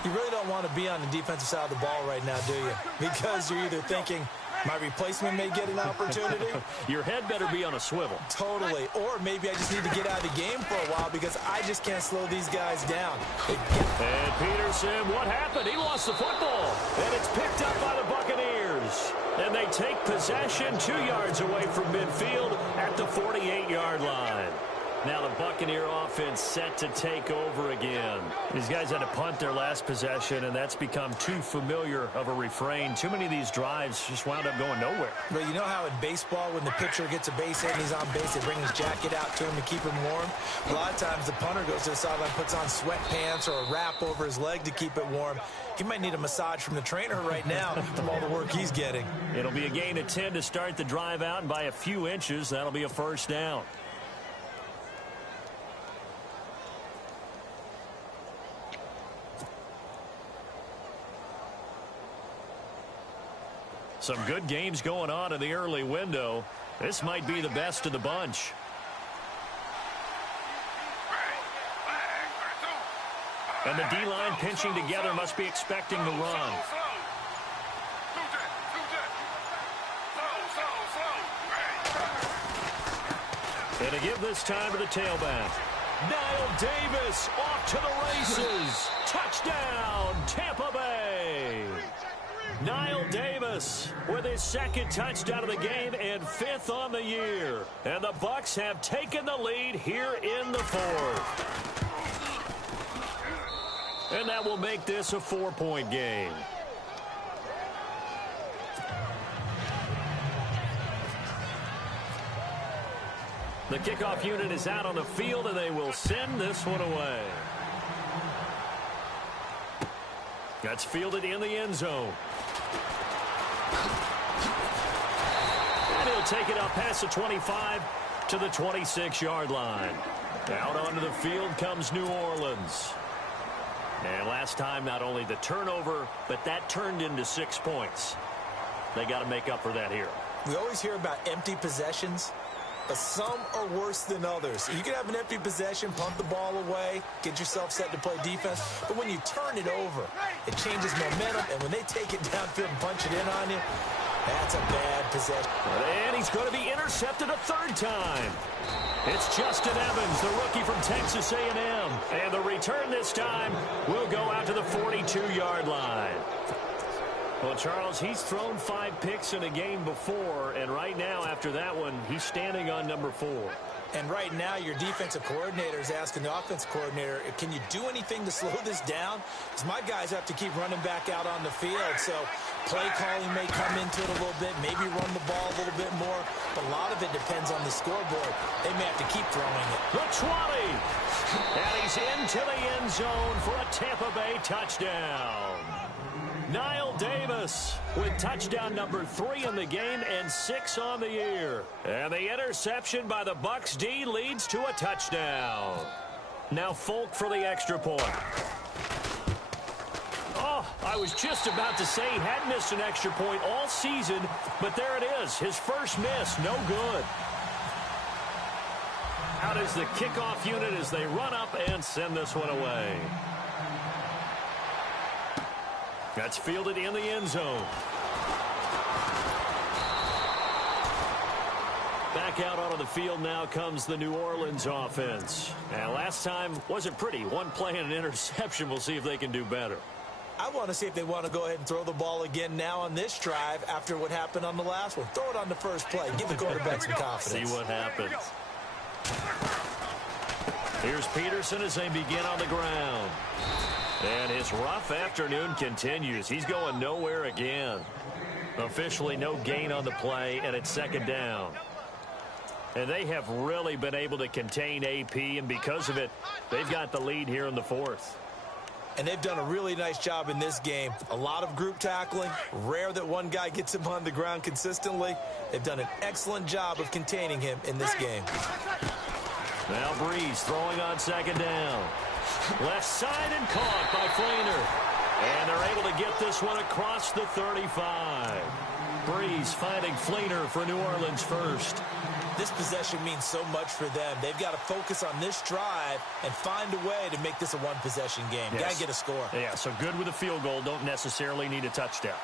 You really don't want to be on the defensive side of the ball right now, do you? Because you're either thinking, my replacement may get an opportunity. Your head better be on a swivel. Totally. Or maybe I just need to get out of the game for a while because I just can't slow these guys down. And Peterson, what happened? He lost the football. And it's picked up by the Buccaneers. And they take possession 2 yards away from midfield at the 48-yard line. Now the Buccaneer offense set to take over again. These guys had to punt their last possession, and that's become too familiar of a refrain. Too many of these drives just wound up going nowhere. But you know how in baseball, when the pitcher gets a base hit and he's on base, they bring his jacket out to him to keep him warm? A lot of times the punter goes to the sideline, puts on sweatpants or a wrap over his leg to keep it warm. He might need a massage from the trainer right now from all the work he's getting. It'll be a gain of 10 to start the drive out, and by a few inches, that'll be a first down. Some good games going on in the early window. This might be the best of the bunch. And the D-line pinching together must be expecting the run. And to give this time to the tailback. Niall Davis off to the races. Touchdown, Tampa Bay. Niall Davis with his 2nd touchdown of the game and 5th on the year. And the Bucs have taken the lead here in the 4th. And that will make this a 4-point game. The kickoff unit is out on the field, and they will send this one away. That's fielded in the end zone. And he'll take it up past the 25 to the 26-yard line. Out onto the field comes New Orleans. And last time, not only the turnover, but that turned into 6 points. They got to make up for that here. We always hear about empty possessions, but some are worse than others. You can have an empty possession, punt the ball away, get yourself set to play defense, but when you turn it over, it changes momentum, and when they take it downfield and punch it in on you, that's a bad possession. And he's going to be intercepted a 3rd time. It's Justin Evans, the rookie from Texas A&M. And the return this time will go out to the 42-yard line. Well, Charles, he's thrown 5 picks in a game before, and right now, after that one, he's standing on number 4. And right now, your defensive coordinator is asking the offensive coordinator, can you do anything to slow this down? Because my guys have to keep running back out on the field. So play calling may come into it a little bit, maybe run the ball a little bit more. But a lot of it depends on the scoreboard. They may have to keep throwing it. The 20. And he's into the end zone for a Tampa Bay touchdown. Niall Davis with touchdown number 3 in the game and 6 on the year. And the interception by the Bucs D leads to a touchdown. Now Folk for the extra point. Oh, I was just about to say he hadn't missed an extra point all season, but there it is. His first miss, no good. Out is the kickoff unit as they run up and send this one away. That's fielded in the end zone. Back out onto the field now comes the New Orleans offense. And last time wasn't pretty. One play and an interception. We'll see if they can do better. I want to see if they want to go ahead and throw the ball again now on this drive after what happened on the last one. Throw it on the first play. Give the quarterback some confidence. See what happens. Here's Peterson as they begin on the ground. And his rough afternoon continues. He's going nowhere again. Officially no gain on the play, and it's second down. And they have really been able to contain AP, and because of it, they've got the lead here in the fourth. And they've done a really nice job in this game. A lot of group tackling. Rare that one guy gets him on the ground consistently. They've done an excellent job of containing him in this game. Now Breeze throwing on second down. Left side and caught by Flainer. And they're able to get this one across the 35. Breeze finding Flainer for New Orleans first. This possession means so much for them. They've got to focus on this drive and find a way to make this a one-possession game. Yes. Got to get a score. Yeah, so good with a field goal. Don't necessarily need a touchdown.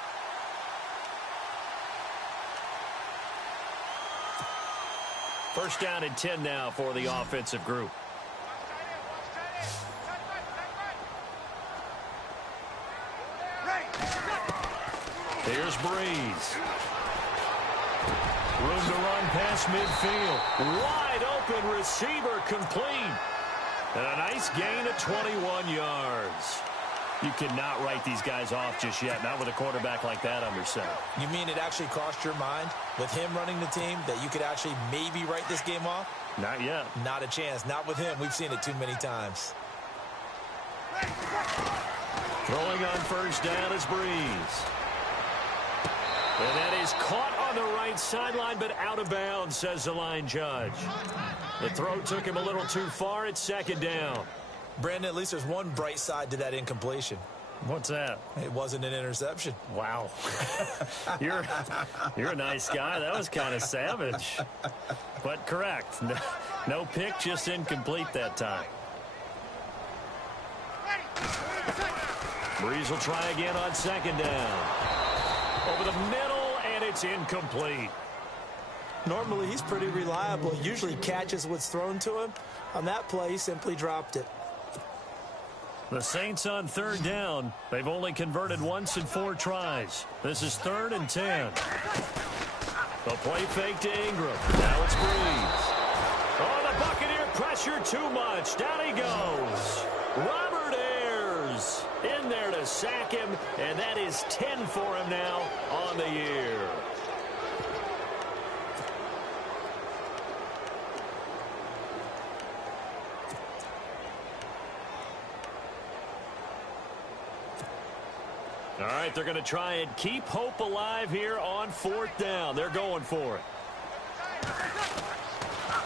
First down and 10 now for the offensive group. Here's Breeze. Room to run past midfield. Wide open receiver complete. And a nice gain of 21 yards. You cannot write these guys off just yet. Not with a quarterback like that under center. You mean it actually crossed your mind with him running the team that you could actually maybe write this game off? Not yet. Not a chance. Not with him. We've seen it too many times. Throwing on first down is Breeze. And that is caught on the right sideline, but out of bounds, says the line judge. The throw took him a little too far. It's second down. Brandon, at least there's one bright side to that incompletion. What's that? It wasn't an interception. Wow. You're a nice guy. That was kind of savage. But correct. No pick, just incomplete that time. Breeze will try again on second down. Over the middle, and it's incomplete. Normally, he's pretty reliable. He usually catches what's thrown to him. On that play, he simply dropped it. The Saints on third down. They've only converted once in 4 tries. This is 3rd and 10. The play fake to Ingram. Now it's Breeze. Oh, the Buccaneer pressure too much. Down he goes. Robert Ayers in there to sack him, and that is 10 for him now on the year. All right, they're going to try and keep hope alive here on 4th down. They're going for it.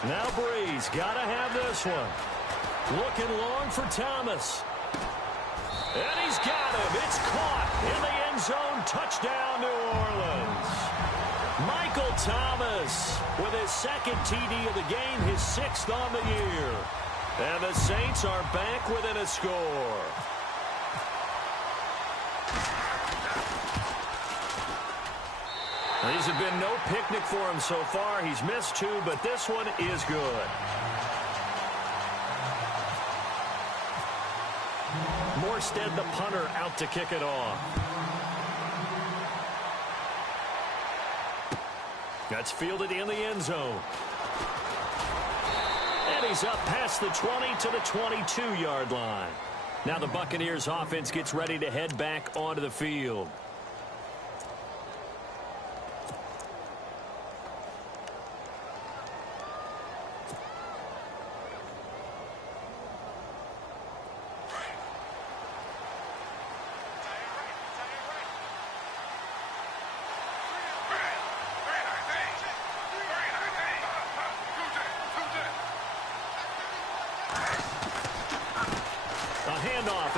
Now Breeze, got to have this one. Looking long for Thomas. And he's got him. It's caught in the end zone. Touchdown, New Orleans. Michael Thomas with his 2nd TD of the game, his 6th on the year. And the Saints are back within a score. These have been no picnic for him so far. He's missed 2, but this one is good. Morstead, the punter, out to kick it off. That's fielded in the end zone. And he's up past the 20 to the 22-yard line. Now the Buccaneers offense gets ready to head back onto the field.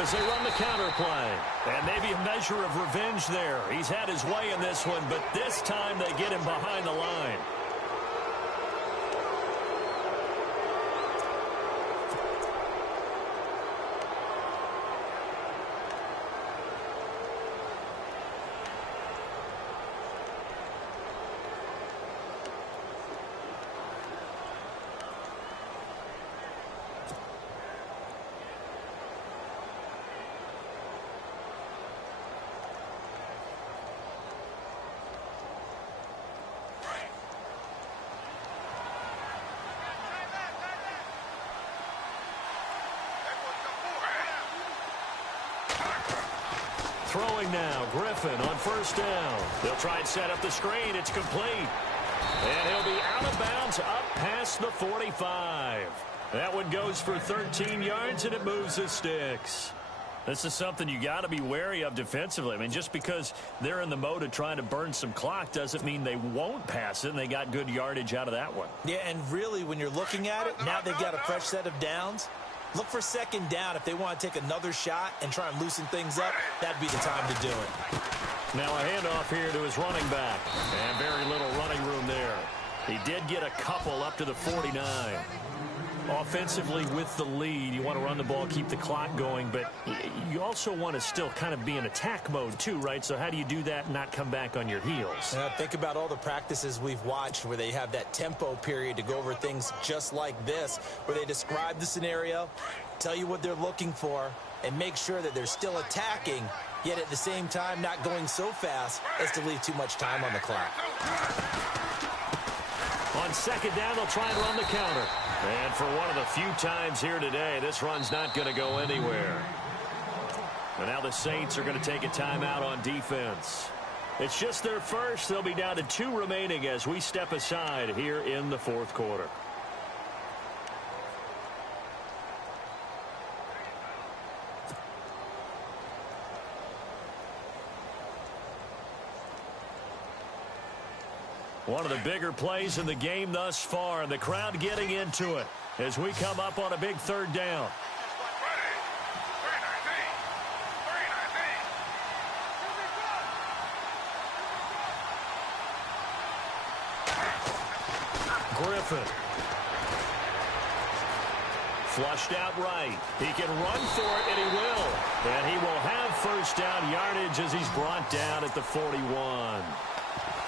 as they run the counter play. And maybe a measure of revenge there. He's had his way in this one, but this time they get him behind the line. Throwing now, Griffin on first down. They'll try and set up the screen. It's complete. And he'll be out of bounds up past the 45. That one goes for 13 yards, and it moves the sticks. This is something you got to be wary of defensively. I mean, just because they're in the mode of trying to burn some clock doesn't mean they won't pass it, and they got good yardage out of that one. Yeah, and really, when you're looking at it, now they've got a fresh set of downs. Look for second down if they want to take another shot and try and loosen things up. That'd be the time to do it. Now a handoff here to his running back. And very little running room there. He did get a couple up to the 49. Offensively with the lead, you want to run the ball, keep the clock going, but you also want to still kind of be in attack mode too, right? So how do you do that and not come back on your heels? Think about all the practices we've watched where they have that tempo period to go over things just like this, where they describe the scenario, tell you what they're looking for, and make sure that they're still attacking, yet at the same time not going so fast as to leave too much time on the clock. On second down, they'll try and run the counter. And for one of the few times here today, this run's not going to go anywhere. And now the Saints are going to take a timeout on defense. It's just their first. They'll be down to 2 remaining as we step aside here in the fourth quarter. One of the bigger plays in the game thus far, and the crowd getting into it as we come up on a big third down. Griffin. Flushed out right. He can run for it, and he will. And he will have first down yardage as he's brought down at the 41.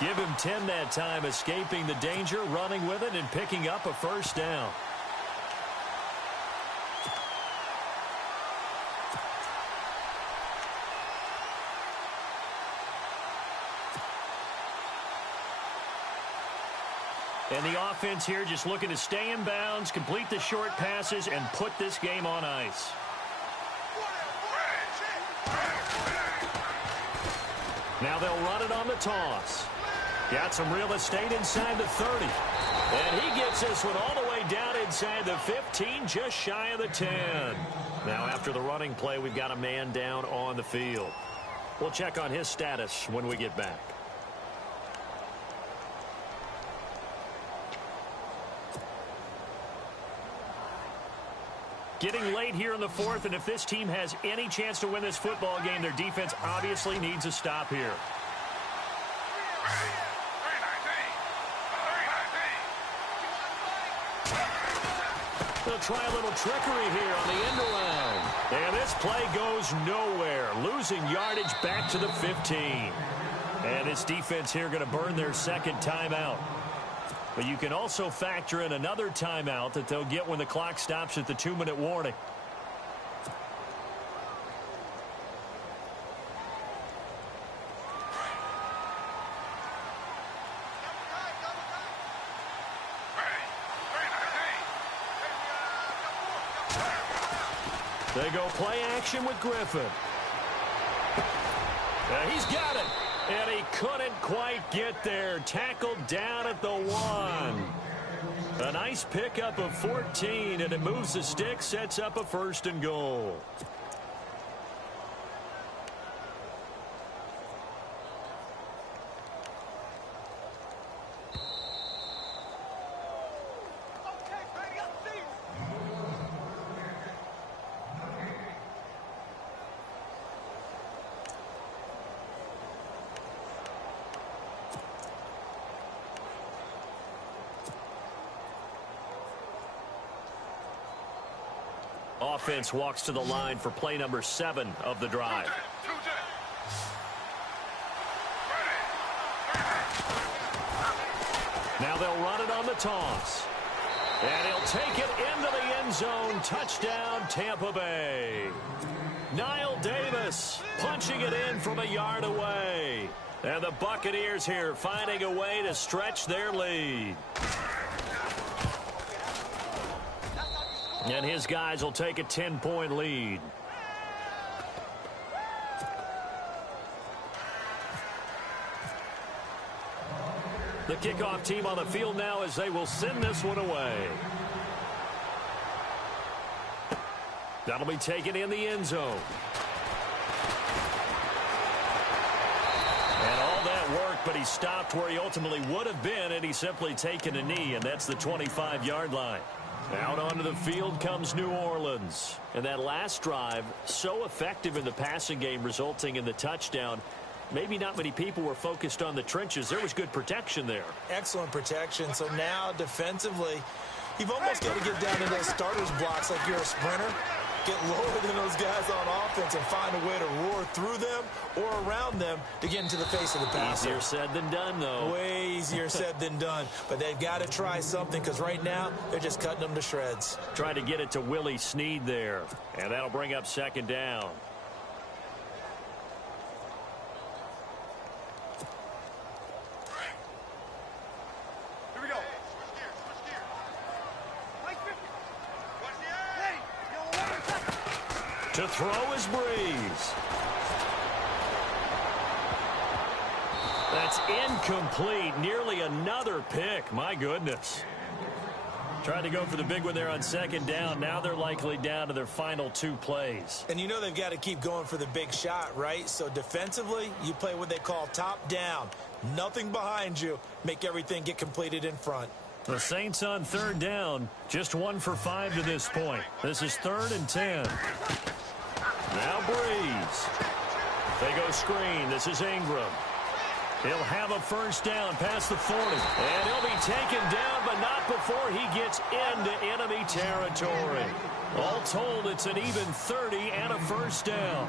Give him 10 that time, escaping the danger, running with it, and picking up a first down. And the offense here just looking to stay in bounds, complete the short passes, and put this game on ice. Now they'll run it on the toss. Got some real estate inside the 30. And he gets this one all the way down inside the 15, just shy of the 10. Now after the running play, we've got a man down on the field. We'll check on his status when we get back. Getting late here in the fourth, and if this team has any chance to win this football game, their defense obviously needs a stop here. They'll try a little trickery here on the end around. And this play goes nowhere. Losing yardage back to the 15. And this defense here going to burn their second timeout. But you can also factor in another timeout that they'll get when the clock stops at the 2-minute warning. They go play action with Griffin. He's got it. And he couldn't quite get there. Tackled down at the 1. A nice pickup of 14, and it moves the stick, sets up a 1st and goal. Offense walks to the line for play number 7 of the drive. Now they'll run it on the toss. And he'll take it into the end zone. Touchdown, Tampa Bay. Niall Davis punching it in from a yard away. And the Buccaneers here finding a way to stretch their lead. And his guys will take a 10-point lead. The kickoff team on the field now as they will send this one away. That'll be taken in the end zone. And all that worked, but he stopped where he ultimately would have been, and he's simply taken a knee, and that's the 25-yard line. Out onto the field comes New Orleans. And that last drive, so effective in the passing game, resulting in the touchdown. Maybe not many people were focused on the trenches. There was good protection there. Excellent protection. So now defensively, you've almost got to get down to those starters blocks like you're a sprinter. Get lower than those guys on offense and find a way to roar through them or around them to get into the face of the passer. Easier said than done, though. Way easier said than done. But they've got to try something because right now they're just cutting them to shreds. Trying to get it to Willie Snead there. And that'll bring up second down. To throw is Breeze. That's incomplete. Nearly another pick. My goodness. Tried to go for the big one there on second down. Now they're likely down to their final 2 plays. And you know they've got to keep going for the big shot, right? So defensively, you play what they call top down. Nothing behind you. Make everything get completed in front. The Saints on third down. Just 1 for 5 to this point. This is 3rd and 10. Now Breeze. They go screen. This is Ingram. He'll have a first down past the 40. And he'll be taken down, but not before he gets into enemy territory. All told, it's an even 30 and a first down.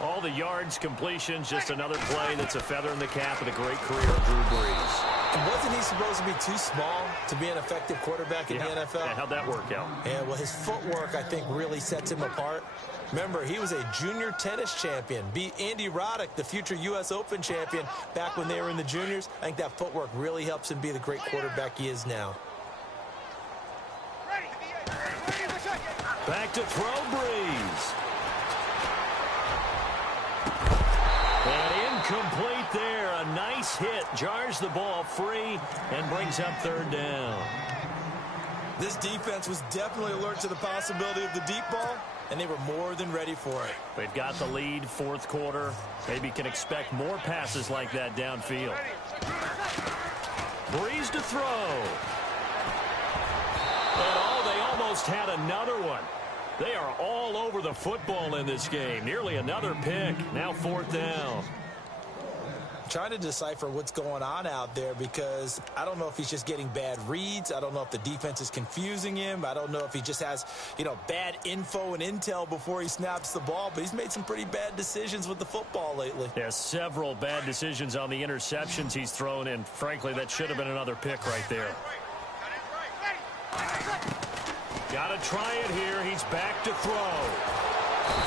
All the yards, completions, just another play that's a feather in the cap of the great career of Drew Brees. And wasn't he supposed to be too small to be an effective quarterback in the NFL? Yeah, how'd that work out? Yeah, well, his footwork, I think, really sets him apart. Remember, he was a junior tennis champion. Beat Andy Roddick, the future U.S. Open champion, back when they were in the juniors. I think that footwork really helps him be the great quarterback he is now. Back to throw, Breeze. And incomplete there. A nice hit. Jars the ball free and brings up third down. This defense was definitely alert to the possibility of the deep ball, and they were more than ready for it. They've got the lead, 4th quarter. Maybe can expect more passes like that downfield. Breeze to throw. And they almost had another one. They are all over the football in this game. Nearly another pick. Now 4th down. Trying to decipher what's going on out there because I don't know if he's just getting bad reads. I don't know if the defense is confusing him. I don't know if he just has, bad info and intel before he snaps the ball. But he's made some pretty bad decisions with the football lately. There's several bad decisions on the interceptions he's thrown in. Frankly, that should have been another pick right there. Got to try it here. He's back to throw.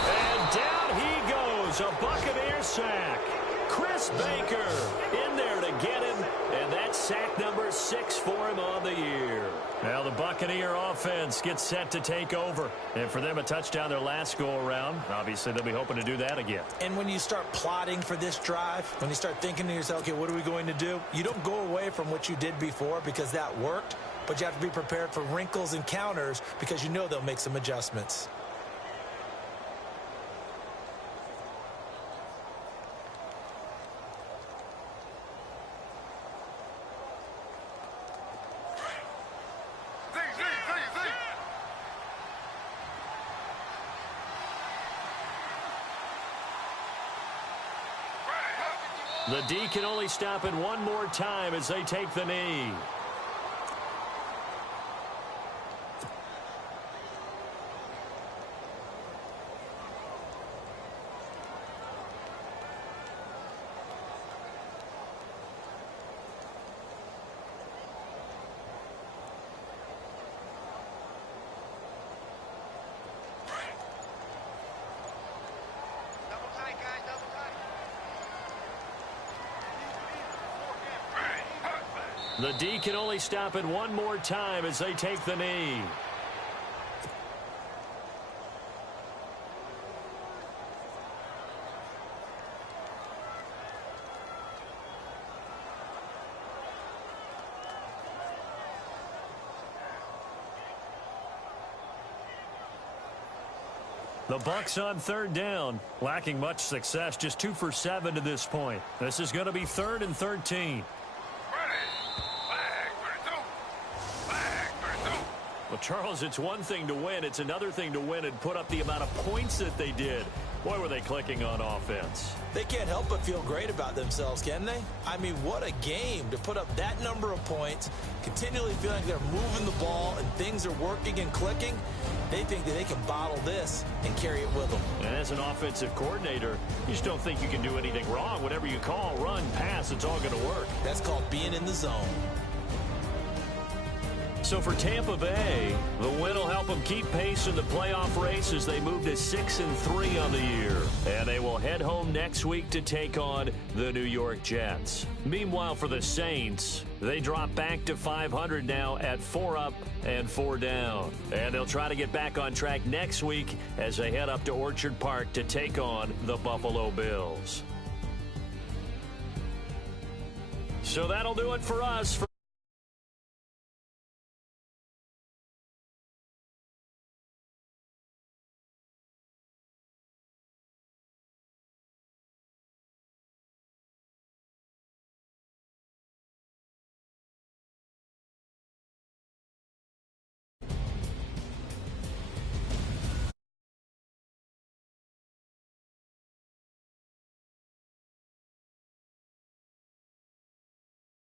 And down he goes. A Buccaneer sack. Chris Baker in there to get him, and that's sack number 6 for him on the year. Now the Buccaneer offense gets set to take over, and for them a touchdown their last go-around. Obviously, they'll be hoping to do that again. And when you start plotting for this drive, when you start thinking to yourself, okay, what are we going to do? You don't go away from what you did before because that worked, but you have to be prepared for wrinkles and counters because you know they'll make some adjustments. The D can only stop it one more time as they take the knee. The D can only stop it one more time as they take the knee. The Bucs on third down, lacking much success, just 2 for 7 to this point. This is going to be 3rd and 13. Well, Charles, it's one thing to win. It's another thing to win and put up the amount of points that they did. Boy, were they clicking on offense. They can't help but feel great about themselves, can they? I mean, what a game to put up that number of points, continually feeling like they're moving the ball and things are working and clicking. They think that they can bottle this and carry it with them. And as an offensive coordinator, you just don't think you can do anything wrong. Whatever you call, run, pass, it's all going to work. That's called being in the zone. So for Tampa Bay, the win will help them keep pace in the playoff race as they move to 6-3 on the year. And they will head home next week to take on the New York Jets. Meanwhile, for the Saints, they drop back to 500 now at 4 up and 4 down. And they'll try to get back on track next week as they head up to Orchard Park to take on the Buffalo Bills. So that'll do it for us. For